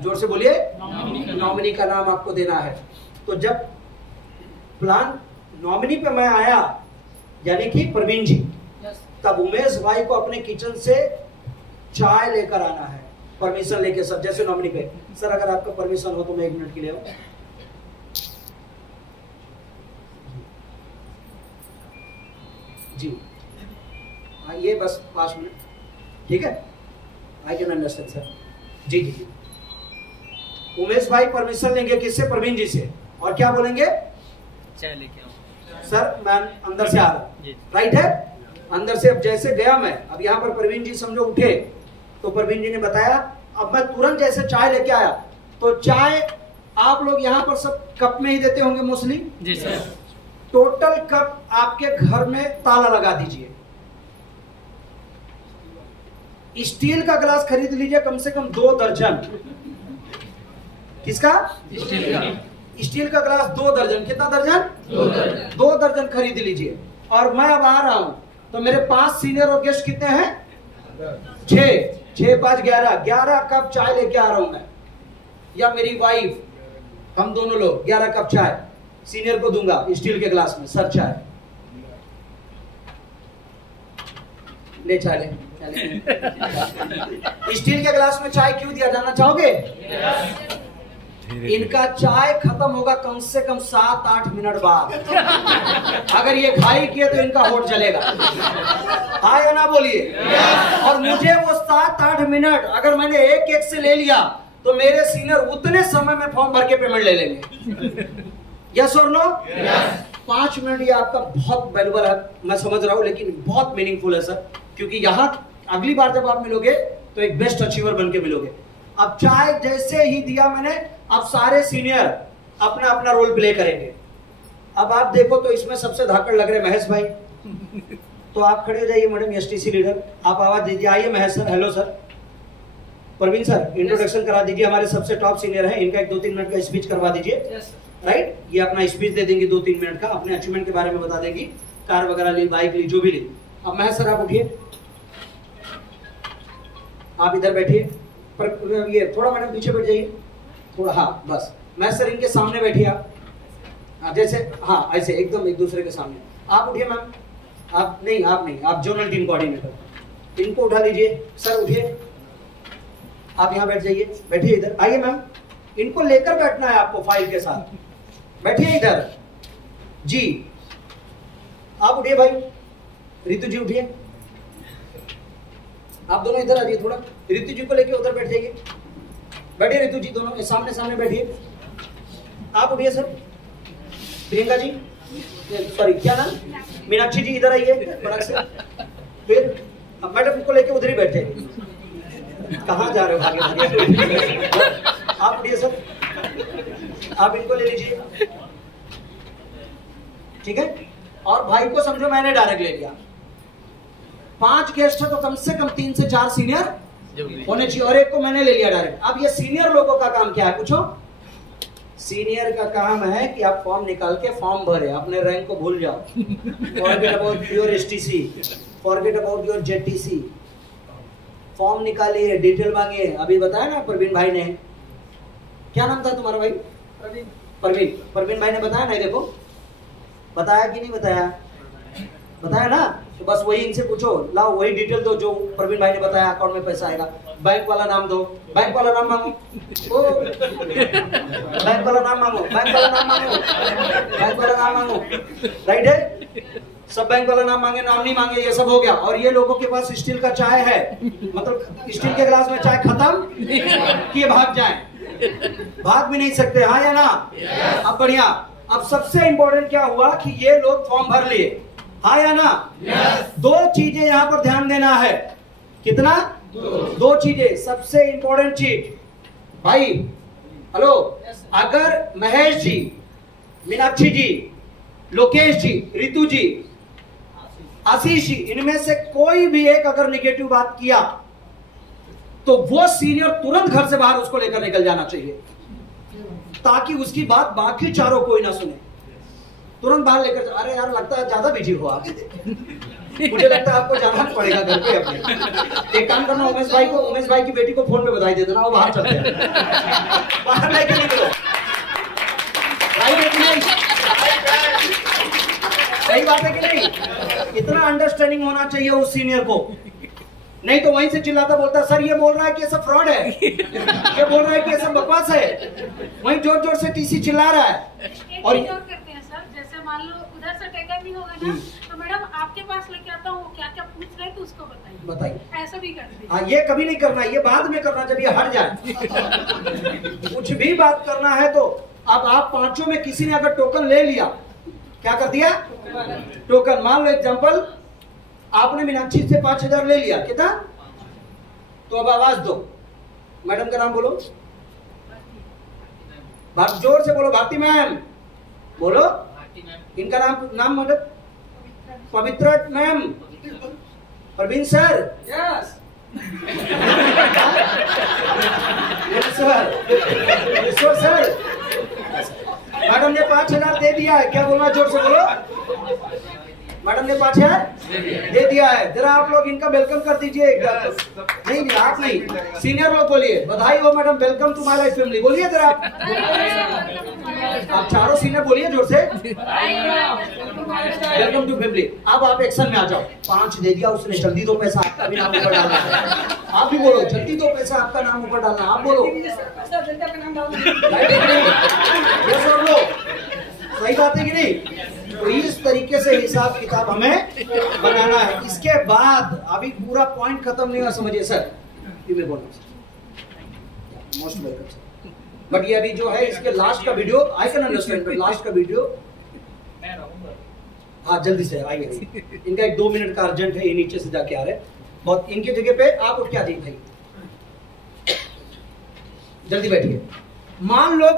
जोर से बोलिए। नॉमिनी का नाम आपको देना है। तो जब प्लान नॉमिनी पे मैं आया, यानी कि प्रवीण जी, तब उमेश भाई को अपने किचन से चाय लेकर आना है, परमिशन लेके। सर जैसे नॉमिनी पे, सर अगर आपका परमिशन हो तो मैं 1 मिनट के लिए आऊं। जी ये बस 5 मिनट, ठीक है? I can understand sir. जी जी जी। उमेश भाई परमिशन लेंगे किससे? प्रवीण जी से। और क्या बोलेंगे? चाय लेके आओ सर मैं अंदर से आ रहा हूं, राइट है? अंदर से अब जैसे गया मैं, अब यहाँ पर प्रवीण जी समझो उठे, तो प्रवीण जी ने बताया, अब मैं तुरंत जैसे चाय लेके आया, तो चाय आप लोग यहाँ पर सब कप में ही देते होंगे मोस्टली? जी सर। टोटल कप आपके घर में ताला लगा दीजिए। स्टील का ग्लास खरीद लीजिए कम से कम 2 दर्जन। किसका? स्टील का। स्टील का ग्लास 2 दर्जन। कितना दर्जन? 2 दर्जन। 2 दर्जन खरीद लीजिए। और मैं अब आ रहा हूं, तो मेरे 5 सीनियर और गेस्ट कितने हैं? 6 5 11 कप चाय लेके आ रहा हूं मैं, या मेरी वाइफ, हम दोनों लोग 11 कप चाय सीनियर को दूंगा स्टील के ग्लास में। सर चाय ले, चाय ले। स्टील के ग्लास में चाय क्यों दिया, जानना चाहोगे? इनका चाय खत्म होगा कम से कम 7-8 मिनट बाद। अगर ये खाई किए तो इनका होठ जलेगा। हाँ या ना बोलिए। और मुझे वो 7-8 मिनट अगर मैंने एक से ले लिया तो मेरे सीनियर उतने समय में फॉर्म भर के पेमेंट ले लेंगे। यस और नो? 5 मिनट ये आपका बहुत वैल्यूबल है, मैं समझ रहा हूं, लेकिन बहुत मीनिंगफुल है सर, क्योंकि यहाँ अगली बार जब आप मिलोगे तो एक बेस्ट अचीवर बन के मिलोगे। अब चाय जैसे ही दिया मैंने, अब सारे सीनियर अपना अपना रोल प्ले करेंगे। अब आप देखो तो इसमें सबसे धाकड़ लग रहे महेश भाई, तो आप खड़े हो जाइए मैडम, एसटीसी लीडर, आप आवाज दीजिए। आइए Mahesh sir, hello sir. Praveen sir, introduction करा दीजिए, हमारे सबसे टॉप सीनियर है, इनका एक 2-3 मिनट का स्पीच करवा दीजिए। राइट, ये अपना स्पीच दे देंगे 2-3 मिनट का, अपने अचीवमेंट के बारे में बता देंगी, कार वगैरह ली, बाइक ली, जो भी ली। अब महेश सर आप उठिए, आप इधर बैठिए, पर ये थोड़ा मैडम पीछे बैठ जाइए थोड़ा, हाँ बस। महेश सर इनके सामने बैठिए आप, जैसे हाँ ऐसे एकदम एक दूसरे के सामने। आप उठिए मैम, आप नहीं, आप जोनल टीम कोऑर्डिनेटर, इनको उठा लीजिए। सर उठिए, आप यहाँ बैठ जाइए, बैठिए इधर। आइए मैम, इनको लेकर बैठना है आपको फाइल के साथ, बैठिए इधर जी। आप उठिए भाई, रितु जी उठिए, आप दोनों इधर आ जाइए थोड़ा, रितु जी को लेके उधर बैठ जाइए, बैठिए रितु जी, दोनों सामने सामने बैठिए। आप उठिए सर, प्रियंका जी, सॉरी क्या नाम, मीनाक्षी जी इधर आइए बड़ा से। फिर अब मैडम को लेके उधर ही बैठ जाइए। कहाँ जा रहे हो आगे आगे? आप उठिए सर, आप इनको ले लीजिए, ठीक है। और भाई को समझो मैंने डायरेक्ट ले लिया, 5 गेस्ट है तो कम से कम 3 से 4 सीनियर होने चाहिए, और एक को मैंने ले लिया डायरेक्ट। अब ये सीनियर लोगों का काम क्या है पूछो? सीनियर का काम है कि आप फॉर्म निकाल के फॉर्म भरे, अपने रैंक को भूल जाओ, forget about your STC, forget about your JTC, form निकालिए, डिटेल मांगिए। अभी बताया ना प्रवीण भाई ने, क्या नाम था तुम्हारा भाई? प्रवीण भाई ने बताया ना, देखो बताया कि नहीं बताया? बताया ना, तो बस वही इनसे पूछो, लाओ वही डिटेल दो जो प्रवीण भाई ने बताया, अकाउंट में पैसा आएगा। बैंक वाला नाम दो, बैंक वाला नाम मांगो, बैंक वाला नाम मांगो, बैंक वाला नाम मांगो, बैंक वाला नाम मांगो, राइट है? सब बैंक वाला नाम मांगे, नाम नहीं मांगे, ये सब हो गया। और ये लोगों के पास स्टील का चाय है, मतलब स्टील के गिलास में चाय खत्म कि भाग जाए? भाग भी नहीं सकते, हाँ या ना? अब बढ़िया। अब सबसे इंपॉर्टेंट क्या हुआ कि ये लोग फॉर्म भर लिए, हाँ या ना? दो चीजें यहां पर ध्यान देना है। कितना? दो चीजें। सबसे इंपॉर्टेंट चीज भाई, हेलो, अगर महेश जी, मीनाक्षी जी, लोकेश जी, रितु जी, आशीष जी, इनमें से कोई भी एक अगर निगेटिव बात किया तो वो सीनियर तुरंत घर से बाहर उसको लेकर निकल जाना चाहिए, ताकि उसकी बात बाकी चारों कोई ना सुने। तुरंत बाहर लेकर, अरे यार लगता है ज्यादा बिजी हो आप, मुझे लगता है आपको जाना पड़ेगा घर पे अपने। एक काम करना, उमेश भाई की बेटी को फोन पे बधाई दे देना, वो बाहर चलते हैं, बाहर लेके निकलो। सही बात है कि नहीं? इतना अंडरस्टैंडिंग होना चाहिए उस सीनियर को, नहीं तो वहीं से चिल्लाता बोलता सर ये बोल रहा है कि ये सब फ्रॉड है, ये बोल रहा है कि ये सब बकवास है, वहीं जोर जोर से टीसी चिल्ला रहा है। और करते हैं सर, जैसे मान लो उधर से टेकन नहीं होगा ना, तो मैडम आपके पास लेके आता हूँ, क्या क्या पूछ रहे तो उसको बताइए। ऐसा भी करते हैं। हाँ, ये कभी नहीं करना, ये बाद में करना जब ये हट जाए। कुछ भी बात करना है तो अब आप पांचों में किसी ने अगर टोकन ले लिया, क्या कर दिया? टोकन। मान लो एग्जांपल, आपने मीनाक्षी से 5000 ले लिया, कितना? तो अब आवाज दो, मैडम का नाम बोलो, जोर से बोलो, भारती मैम बोलो। इनका नाम मैडम? पवित्रा मैम, प्रवीण सर, यस ईश्वर सर। मैडम ने 5000 दे दिया है, क्या बोलना? जोर से बोलो। मैडम ने 5000 दे दिया है, जरा आप लोग इनका वेलकम कर दीजिए। नहीं आप नहीं, सीनियर लोग बोलिए, बधाई हो madam, welcome to my life family, बोलिए जरा आप चारों सीनियर बोलिए जोर से, वेलकम टू फैमिली। अब आप एक्शन में आ जाओ। 5 दे दिया उसने, जल्दी दो पैसा, आपका भी नाम ऊपर डालना है। आप भी बोलो, जल्दी दो पैसा, आपका नाम ऊपर डालना, आप बोलो। सही बात है कि नहीं? तो इस तरीके से हिसाब किताब हमें बनाना है। इसके बाद अभी पूरा पॉइंट खत्म नहीं हुआ, समझिए sir, most welcome sir. But ये अभी जो है इसके लास्ट का video, I can understand, but last का वीडियो हाँ जल्दी से आइए। इनका एक 2 मिनट का अर्जेंट है, ये नीचे से जाके आ रहे हैं बहुत। इनके जगह पे आप उठ के आ जाइए भाई, जल्दी बैठिए। मान लो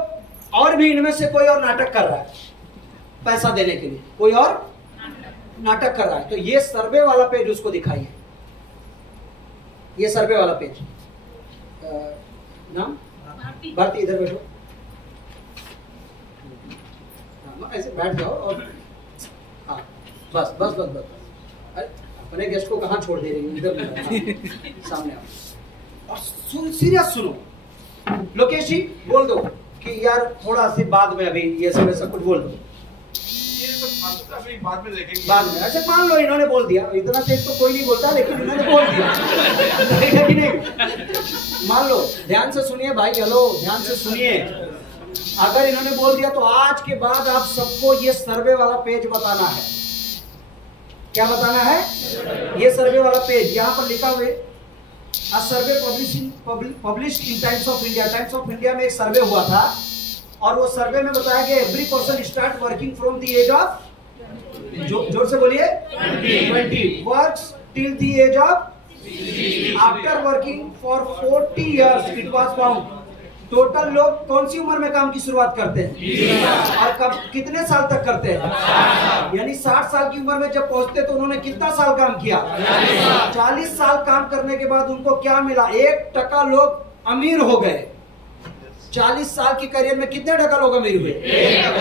और भी इनमें से कोई और नाटक कर रहा है पैसा देने के लिए, कोई और नाटक कर रहा है, तो ये सर्वे वाला पेज उसको दिखाइए, ये सर्वे वाला पेज। नाम भारती, इधर बैठो, ऐसे बैठ जाओ और हाँ बस बस बस बस। अरे अपने गेस्ट को कहाँ छोड़ दे रही हूँ, इधर सामने आओ और सीरियस सुनो। लोकेश जी बोल दो कि यार थोड़ा सी बाद में, अभी ये सब ऐसा कुछ बोल दो, बाद में देखेंगे। बाद में ऐसे मान लो इन्होंने बोल दिया, इतना तेज तो कोई नहीं बोलता, लेकिन इन्होंने बोल दिया है कि नहीं? मान लो, ध्यान से सुनिए भाई, हेलो ध्यान से सुनिए। अगर इन्होंने बोल दिया तो आज के बाद आप सबको ये सर्वे वाला पेज बताना है। क्या बताना है? ये सर्वे वाला पेज, यहाँ पर लिखा हुआ A survey published in Times of India. Times of India में एक सर्वे हुआ था और वो सर्वे में बताया गया every person start working from the age of, जोर से बोलिए, 20 works till the age of, after working for 40 years it was found total लोग कौन सी उम्र में काम की शुरुआत करते हैं और कब कितने साल तक करते हैं? यानी 60 साल की उम्र में जब पहुंचते तो उन्होंने कितना साल काम किया? 40 साल काम करने के बाद उनको क्या मिला? 1% लोग अमीर हो गए। 40 साल की करियर में कितने टका लोग अमीर हुए?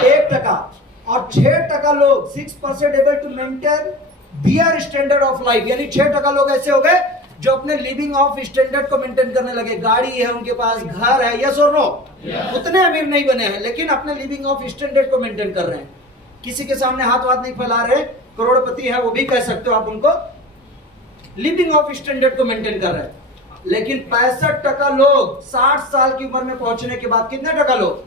1%। और 6% लोग 6% able to maintain their standard of life, यानी 6% लोग ऐसे हो गए जो अपने लिविंग ऑफ स्टैंडर्ड को मेंटेन करने लगे। गाड़ी है उनके पास, घर है, यस और नो? उतने अमीर नहीं बने हैं लेकिन अपने लिविंग ऑफ स्टैंडर्ड को मेंटेन कर रहे हैं। किसी के सामने हाथ वाथ नहीं फैला रहे, करोड़पति है वो भी कह सकते हो आप उनको, लिविंग ऑफ स्टैंडर्ड को मेंटेन कर रहे हैं। लेकिन 65% लोग 60 साल की उम्र में पहुंचने के बाद कितने टका लोग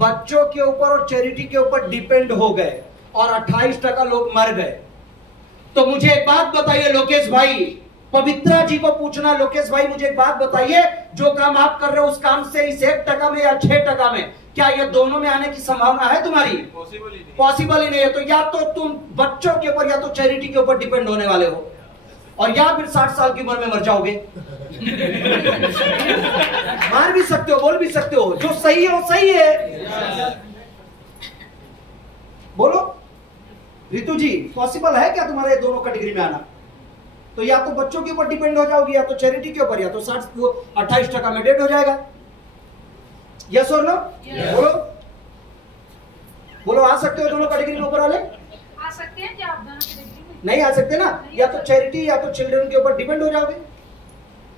बच्चों के ऊपर और चैरिटी के ऊपर डिपेंड हो गए और 28% लोग मर गए। तो मुझे एक बात बताइए लोकेश भाई, पवित्रा जी को पूछना, लोकेश भाई मुझे एक बात बताइए, जो काम आप कर रहे हो उस काम से इस 1% में या 6% में, क्या ये दोनों में आने की संभावना है तुम्हारी? पॉसिबल ही नहीं है। तो या तो तुम बच्चों के ऊपर या तो चैरिटी के ऊपर डिपेंड होने वाले हो, और या फिर 60 साल की उम्र में मर जाओगे। मार भी सकते हो, बोल भी सकते हो, जो सही है वो सही है। बोलो रितु जी, पॉसिबल है क्या तुम्हारे दोनों कैटेगरी में आना? तो या तो बच्चों के ऊपर डिपेंड हो जाओगे या तो चैरिटी के ऊपर, या तो 28% में डेड हो जाएगा। यस और नो? बोलो बोलो, आ सकते हो दोनों कैटेगरी में ऊपर वाले? आ सकते हैं क्या आप दोनों कैटेगरी में? नहीं आ सकते ना, या तो चैरिटी या तो चिल्ड्रन के ऊपर डिपेंड हो जाओगे।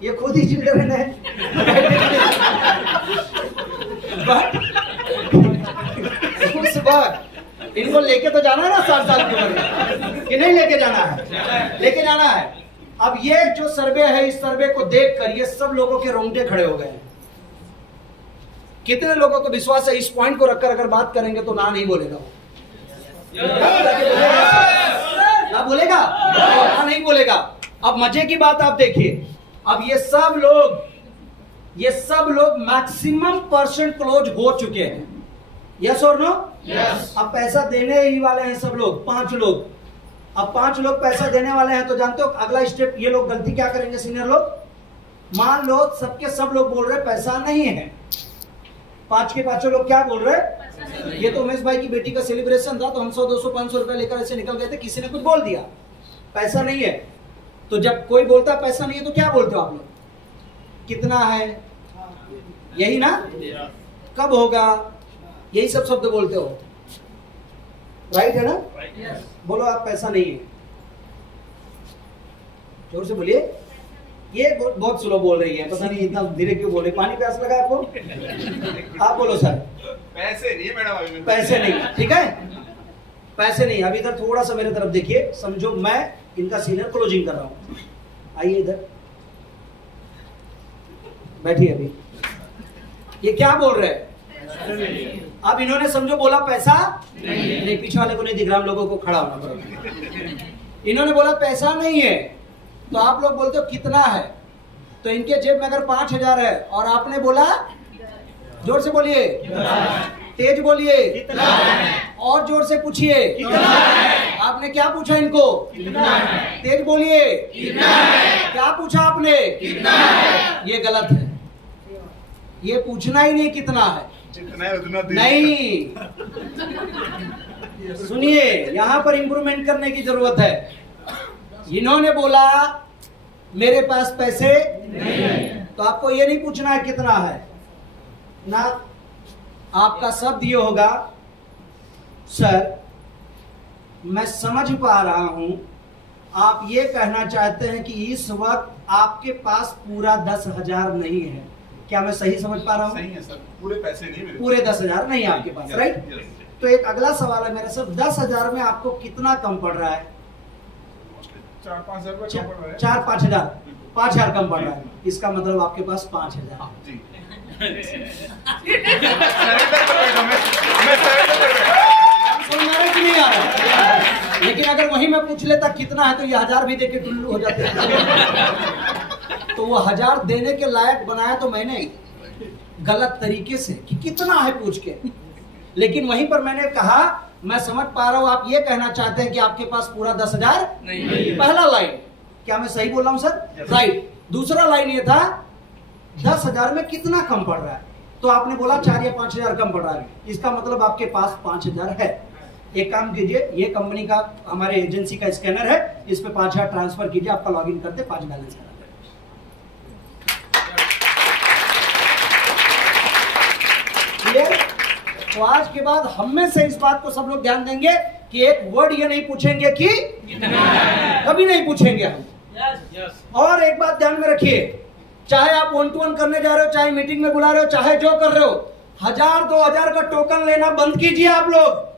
ये खुद ही चिल्ड्रन है। उस वक्त इनको लेके तो जाना है ना 60 साल की उम्र में, कि नहीं लेके जाना है? लेके जाना है। अब ये जो सर्वे है, इस सर्वे को देखकर ये सब लोगों के रोंगटे खड़े हो गए हैं। कितने लोगों को विश्वास है इस पॉइंट को रखकर अगर बात करेंगे तो ना नहीं बोलेगा? ना बोलेगा? ना नहीं बोलेगा। अब मजे की बात आप देखिए, अब ये सब लोग मैक्सिमम % क्लोज हो चुके हैं। यस और नो? यस। अब पैसा देने ही वाले हैं सब लोग, 5 लोग। अब 5 लोग पैसा देने वाले हैं तो जानते हो अगला स्टेप ये लोग गलती क्या करेंगे सीनियर लोग? मान लो सबके सब लोग बोल रहे पैसा नहीं है, 5 के 5 लोग क्या बोल रहे? ये तो उमेश भाई की बेटी का सेलिब्रेशन था तो हम 100, 200, 500 रुपए लेकर ऐसे निकल गए थे, किसी ने कुछ बोल दिया पैसा नहीं है। तो जब कोई बोलता पैसा नहीं है तो क्या बोलते हो आप लोग? कितना है, यही ना? कब होगा, यही सब शब्द बोलते हो, राइट है ना? बोलो आप पैसा नहीं है, जोर से बोलिए। ये बहुत स्लो बोल रही है, पता नहीं इतना धीरे क्यों बोल रही। पानी प्यास लगा आपको? आप बोलो सर। पैसे नहीं है मैडम, अभी पैसे नहीं, ठीक है, पैसे नहीं। अभी इधर थोड़ा सा मेरे तरफ देखिए, समझो मैं इनका सीनियर क्लोजिंग कर रहा हूँ। आइए इधर बैठिए। अभी ये क्या बोल रहे हैं? अब इन्होंने समझो बोला पैसा नहीं, पीछे वाले को नहीं दिख रहा, हम लोगों को खड़ा होना पड़ेगा। इन्होंने बोला पैसा नहीं है तो आप लोग बोलते हो कितना है? तो इनके जेब में अगर 5000 है और आपने बोला, जोर से बोलिए, तेज बोलिए, और जोर से पूछिए, आपने क्या पूछा इनको? तेज बोलिए, क्या पूछा आपने? ये गलत है, ये पूछना ही नहीं कितना है, जितना है उतना दे। नहीं, सुनिए, यहां पर इंप्रूवमेंट करने की जरूरत है। इन्होंने बोला मेरे पास पैसे नहीं, तो आपको ये नहीं पूछना है कितना है ना, आपका शब्द ये होगा, सर मैं समझ पा रहा हूं आप ये कहना चाहते हैं कि इस वक्त आपके पास पूरा 10,000 नहीं है। क्या मैं सही समझ पा रहा हूं? सही है सर, पूरे पैसे नहीं मेरे, पूरे 10,000 नहीं है आपके पास, राइट? तो एक अगला सवाल है मेरा सर, 10,000 में आपको कितना कम पड़ रहा है? 4-5 हजार रुपए कम पड़ रहा है। 4-5 हजार, 5,000 कम पड़ रहा है। इसका मतलब आपके पास 5,000 जी। सरेंडर कर बैठा मैं सरेंडर कर बैठा। समझ आ रहा है कि नहीं आ रहा है? लेकिन अगर वही मैं पूछ लेता कितना है तो ये 1,000 भी देके टुल्लू हो जाते। तो वो 1,000 देने के लायक बनाया तो मैंने गलत तरीके से कि कितना है पूछ के, लेकिन वहीं पर मैंने कहा मैं समझ पा रहा हूं आप ये कहना चाहते हैं कि आपके पास पूरा 10,000 नहीं। पहला लाइन, क्या मैं सही बोल रहा हूं सर? राइट। दूसरा लाइन ये था 10,000 में कितना कम पड़ रहा है, तो आपने बोला 4 या 5,000 कम पड़ रहा है। इसका मतलब आपके पास 5,000 है। एक काम कीजिए, ये कंपनी का हमारे एजेंसी का स्कैनर है, इस पे 5,000 ट्रांसफर कीजिए, आपका लॉगिन करते 5 बैलेंस करा। तो आज के बाद हम में से इस बात को सब लोग ध्यान देंगे कि एक वर्ड ये नहीं पूछेंगे कि कभी नहीं पूछेंगे हम। और एक बात ध्यान में रखिए, चाहे आप 1-to-1 करने जा रहे हो, चाहे मीटिंग में बुला रहे हो, चाहे जो कर रहे हो, 1,000-2,000 का टोकन लेना बंद कीजिए। आप लोग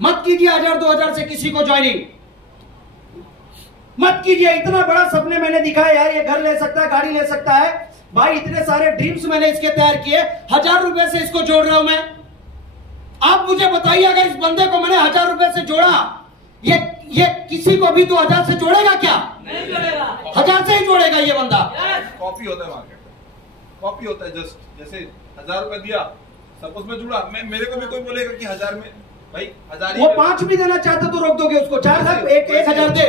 मत कीजिए 1,000-2,000 से किसी को ज्वाइनिंग मत कीजिए। इतना बड़ा सपने मैंने दिखाया यार, ये घर ले सकता है, गाड़ी ले सकता है भाई, इतने सारे ड्रीम्स मैंने इसके तैयार किए, 1,000 रुपए से इसको जोड़ रहा हूं मैं। आप मुझे बताइए, अगर इस बंदे को मैंने 1,000 रुपए से जोड़ा, ये किसी को भी 2,000 से जोड़ेगा क्या? नहीं जोड़ेगा। 1,000 से ही जोड़ेगा ये बंदा। कॉपी होता है मार्केट में, कॉपी होता है। जस्ट जैसे 1,000 रुपए दिया, सपोज मैं जुड़ा, मेरे को भी कोई बोलेगा कि 1,000 में भाई 1,000 वो 5 भी देना चाहते तो रोक दोगे उसको, 4 लाख 1,000 दे।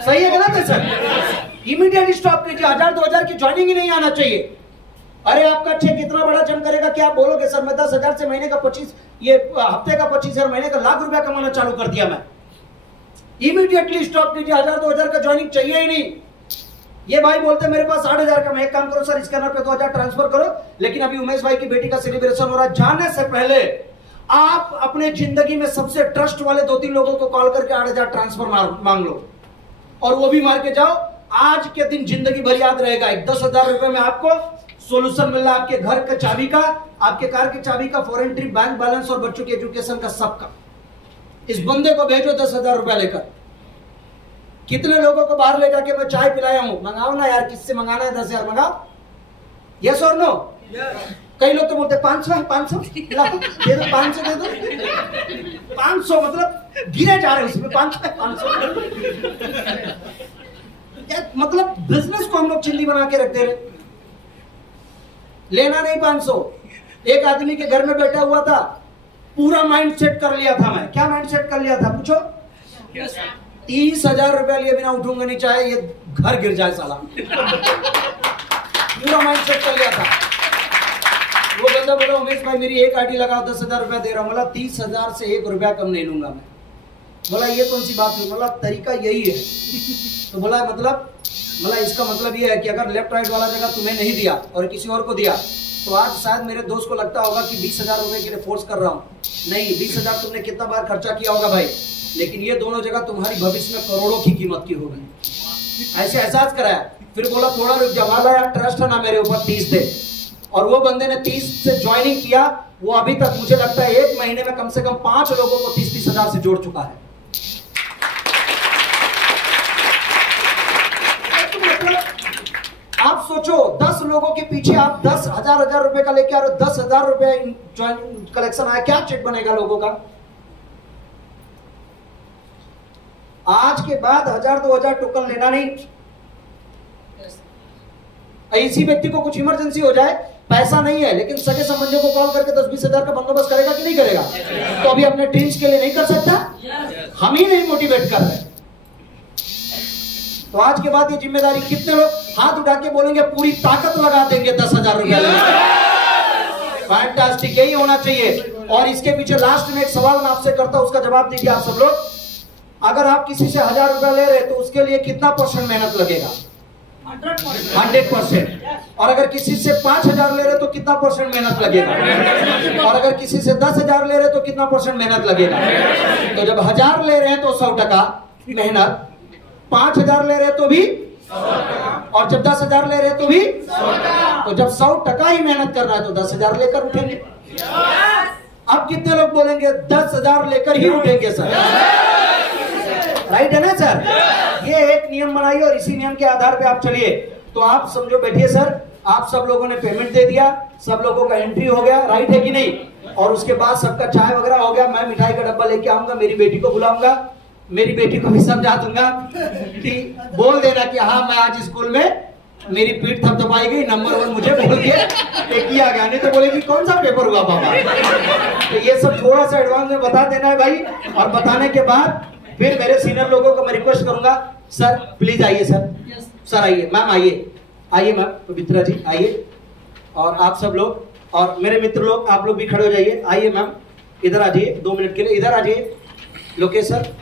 सही है गलत है सर? इमीडिएटली स्टॉप कीजिए। 1,000-2,000 की ज्वाइनिंग ही नहीं आना चाहिए। अरे आपका चेक कितना बड़ा जम करेगा, क्या आप बोलोगे सर मैं 10,000 से महीने का 25, ये हफ्ते का 25,000, महीने का लाख रुपया कमाना चालू कर दिया मैं। इमीडिएटली स्टॉप कीजिए। 1,000-2,000 का ज्वाइनिंग चाहिए ही नहीं। ये भाई बोलते मेरे पास 60,000 का, मैं एक काम करो सर, स्कैनर पे 2,000 ट्रांसफर करो, लेकिन अभी उमेश भाई की बेटी का सेलिब्रेशन हो रहा है, जाने से पहले आप अपने जिंदगी में सबसे ट्रस्ट वाले 2-3 लोगों को कॉल करके 8,000 ट्रांसफर मांग लो, और वो भी मार के जाओ। आज के दिन जिंदगी भर याद रहेगा। 10,000 रुपए में आपको सोल्यूशन मिल रहा है, आपके घर के चाबी का, आपके कार की चाबी का, फॉरेन ट्रिप, बैंक बैलेंस और बच्चों के एजुकेशन का, सबका। इस बंदे को भेजो 10,000 रुपया लेकर। कितने लोगों को बाहर ले जाके मैं चाय पिलाया हूं? मंगाओ ना यार, किससे मंगाना है? 10,000 मंगाओ। यस और नो? कई लोग तो बोलते 500 है, 500 दे दो, 500 दे दो। 500 मतलब गिरे जा रहे उसमें, 500 है, 500 मतलब बिजनेस को हम लोग चिल्ली बना के रख दे रहे। लेना नहीं 500। एक आदमी के घर में बैठा हुआ था, पूरा माइंड सेट कर लिया था। मैं क्या माइंड सेट कर लिया था पूछो? 30,000 रुपया लिए बिना उठूंगा नहीं, चाहे ये घर गिर जाए साला। पूरा माइंड सेट कर लिया था। वो बंदा बोला उमेश भाई मेरी एक आईडी लगाओ, 10,000 रुपया दे रहा हूं। बोला 30,000 से 1 रुपया कम नहीं लूंगा मैं। बोला ये कौन सी बात हुई? बोला तरीका यही है। तो बोला मतलब इसका मतलब ये है कि अगर लेफ्ट राइट वाला जगह तुम्हें नहीं दिया और किसी और को दिया, तो आज शायद मेरे दोस्त को लगता होगा कि 20,000 रुपए के लिए फोर्स कर रहा हूं। नहीं, 20,000 तुमने कितना बार खर्चा किया होगा भाई, लेकिन ये दोनों जगह तुम्हारी भविष्य में करोड़ों की कीमत की होगी। ऐसे एहसास कराया। फिर बोला थोड़ा रुक जा, वाला यार ट्रस्ट है ना मेरे ऊपर, 30 दे। और वो बंदे ने 30 से ज्वाइनिंग किया। वो अभी तक मुझे लगता है 1 महीने में कम से कम 5 लोगों को 30,000 से जोड़ चुका है। आप सोचो 10 लोगों के पीछे आप 10,000 रुपए का लेके आ रहे हो, 10,000 रुपए कलेक्शन आया, क्या चेक बनेगा लोगों का? आज के बाद 1,000-2,000 टोकन लेना नहीं। इसी व्यक्ति को कुछ इमरजेंसी हो जाए, पैसा नहीं है, लेकिन सगे संबंधियों को कॉल करके 10-20 हजार का बंदोबस्त करेगा कि नहीं करेगा? तो अभी अपने ड्रीम्स के लिए नहीं कर सकता? हम ही नहीं मोटिवेट कर रहे। तो तो आज के बाद ये जिम्मेदारी कितने लोग हाथ उठा के बोलेंगे पूरी ताकत लगा देंगे 10,000 रुपया लेने? फैंटास्टिक, यही होना चाहिए। और इसके पीछे लास्ट में एक सवाल मैं आपसे करता हूं, उसका जवाब दीजिए आप सब लोग। अगर आप किसी से 1,000 रुपया ले रहे तो उसके लिए कितना % मेहनत लगेगा? 100%। और अगर किसी से 5,000 ले रहे तो कितना % मेहनत लगेगा? और अगर किसी से 10,000 ले रहे तो कितना % मेहनत लगेगा? तो जब 1,000 ले रहे हैं तो 100% मेहनत, 5,000 ले रहे तो भी, और जब 10,000 ले रहे तो भी, तो जब 100% ही मेहनत कर रहा है तो 10,000 लेकर उठेंगे। अब कितने लोग बोलेंगे 10,000 लेकर ही उठेंगे सर? राइट है ना सर? ये एक नियम बनाइए और इसी नियम के आधार पे आप चलिए। तो आप समझो, बैठिए सर, आप सब लोगों ने पेमेंट दे दिया, सब लोगों का एंट्री हो गया, राइट है कि नहीं? और उसके बाद सबका चाय वगैरह हो गया, मैं मिठाई का डब्बा लेके आऊंगा, मेरी बेटी को बुलाऊंगा, मेरी बेटी को भी समझा दूंगा कि बोल देना कि हाँ मैं आज स्कूल में मेरी पीठ थपथपाई गई, नंबर 1 मुझे बोल के किया गया, नहीं तो बोलेगी कौन सा पेपर हुआ पापा। तो ये सब थोड़ा सा एडवांस में बता देना है भाई। और बताने के बाद फिर मेरे सीनियर लोगों को मैं रिक्वेस्ट करूंगा, सर प्लीज आइए सर, सर आइए, मैम आइए, आइए मैम, पवित्रा जी आइए, और आप सब लोग और मेरे मित्र लोग आप लोग भी खड़े हो जाइए। आइए मैम, इधर आ जाइए 2 मिनट के लिए, इधर आ जाइए। लोकेश सर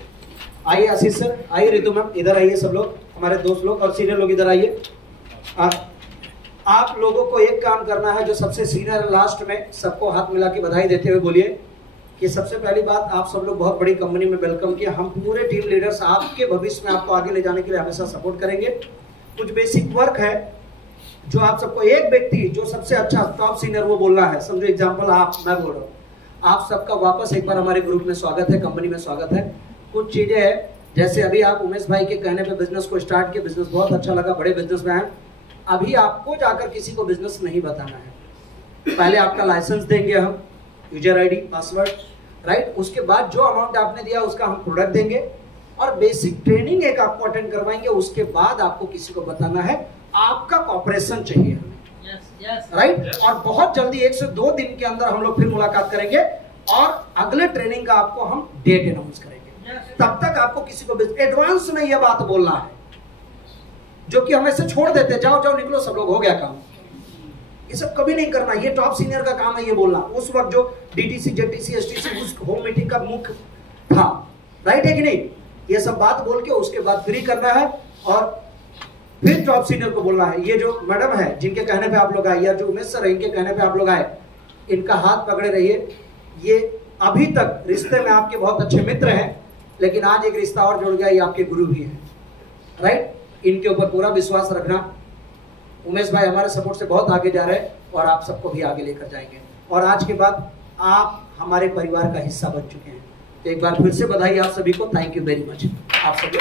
आइए, आशीष सर आइए, रितु मैम इधर आइए, सब लोग हमारे दोस्त लोग और सीनियर लोग इधर आइए। आप लोगों को एक काम करना है, जो सबसे सीनियर लास्ट में सबको हाथ मिला के बधाई देते हुए बोलिए कि सबसे पहली बात, आप सब लोग बहुत बड़ी कंपनी में वेलकम किया। हम पूरे टीम लीडर्स आपके भविष्य में आपको आगे ले जाने के लिए हमेशा सपोर्ट करेंगे। कुछ बेसिक वर्क है जो आप सबको, एक व्यक्ति जो सबसे अच्छा टॉप सीनियर वो बोलना है, समझो एग्जांपल आप, मैं बोल रहा हूँ, आप सबका वापस एक बार हमारे ग्रुप में स्वागत है, कंपनी में स्वागत है। कुछ चीजें है, जैसे अभी आप उमेश भाई के कहने पे बिजनेस को स्टार्ट किया, बिजनेस बहुत अच्छा लगा, बड़े बिजनेस में आए। अभी आपको जाकर किसी को बिजनेस नहीं बताना है, पहले आपका लाइसेंस देंगे हम, यूजर आईडी पासवर्ड, राइट। उसके बाद जो अमाउंट आपने दिया उसका हम प्रोडक्ट देंगे और बेसिक ट्रेनिंग एक आपको अटेंड करवाएंगे। उसके बाद आपको किसी को बताना है, आपका कॉपरेशन चाहिए हमें, राइट। और बहुत जल्दी 1 से 2 दिन के अंदर हम लोग फिर मुलाकात करेंगे और अगले ट्रेनिंग का आपको हम डेट अनाउंस करेंगे। तब तक आपको किसी को एडवांस में यह बात बोलना है, जो कि हम ऐसे छोड़ देते, जाओ जाओ निकलो सब लोग, हो गया काम। ये सब कभी नहीं करना, ये टॉप सीनियर का काम है ये बोलना। उस वक्त जो डीटीसी, जेटीसी, एसटीसी उस होम मीटिंग का मुख्य था, राइट है कि नहीं? ये सब बात बोल के उसके बाद फ्री करना है और फिर टॉप सीनियर को बोलना है। ये जो मैडम है जिनके कहने पे आप लोग आए, या जो उमेश सर है इनके कहने पे आप लोग आए, इनका हाथ पकड़े रहिए। ये अभी तक रिश्ते में आपके बहुत अच्छे मित्र हैं, लेकिन आज एक रिश्ता और जुड़ गया, ये आपके गुरु भी हैं, राइट। इनके ऊपर पूरा विश्वास रखना। उमेश भाई हमारे सपोर्ट से बहुत आगे जा रहे हैं और आप सबको भी आगे लेकर जाएंगे। और आज के बाद आप हमारे परिवार का हिस्सा बन चुके हैं। तो एक बार फिर से बधाई आप सभी को, थैंक यू वेरी मच आप सभी।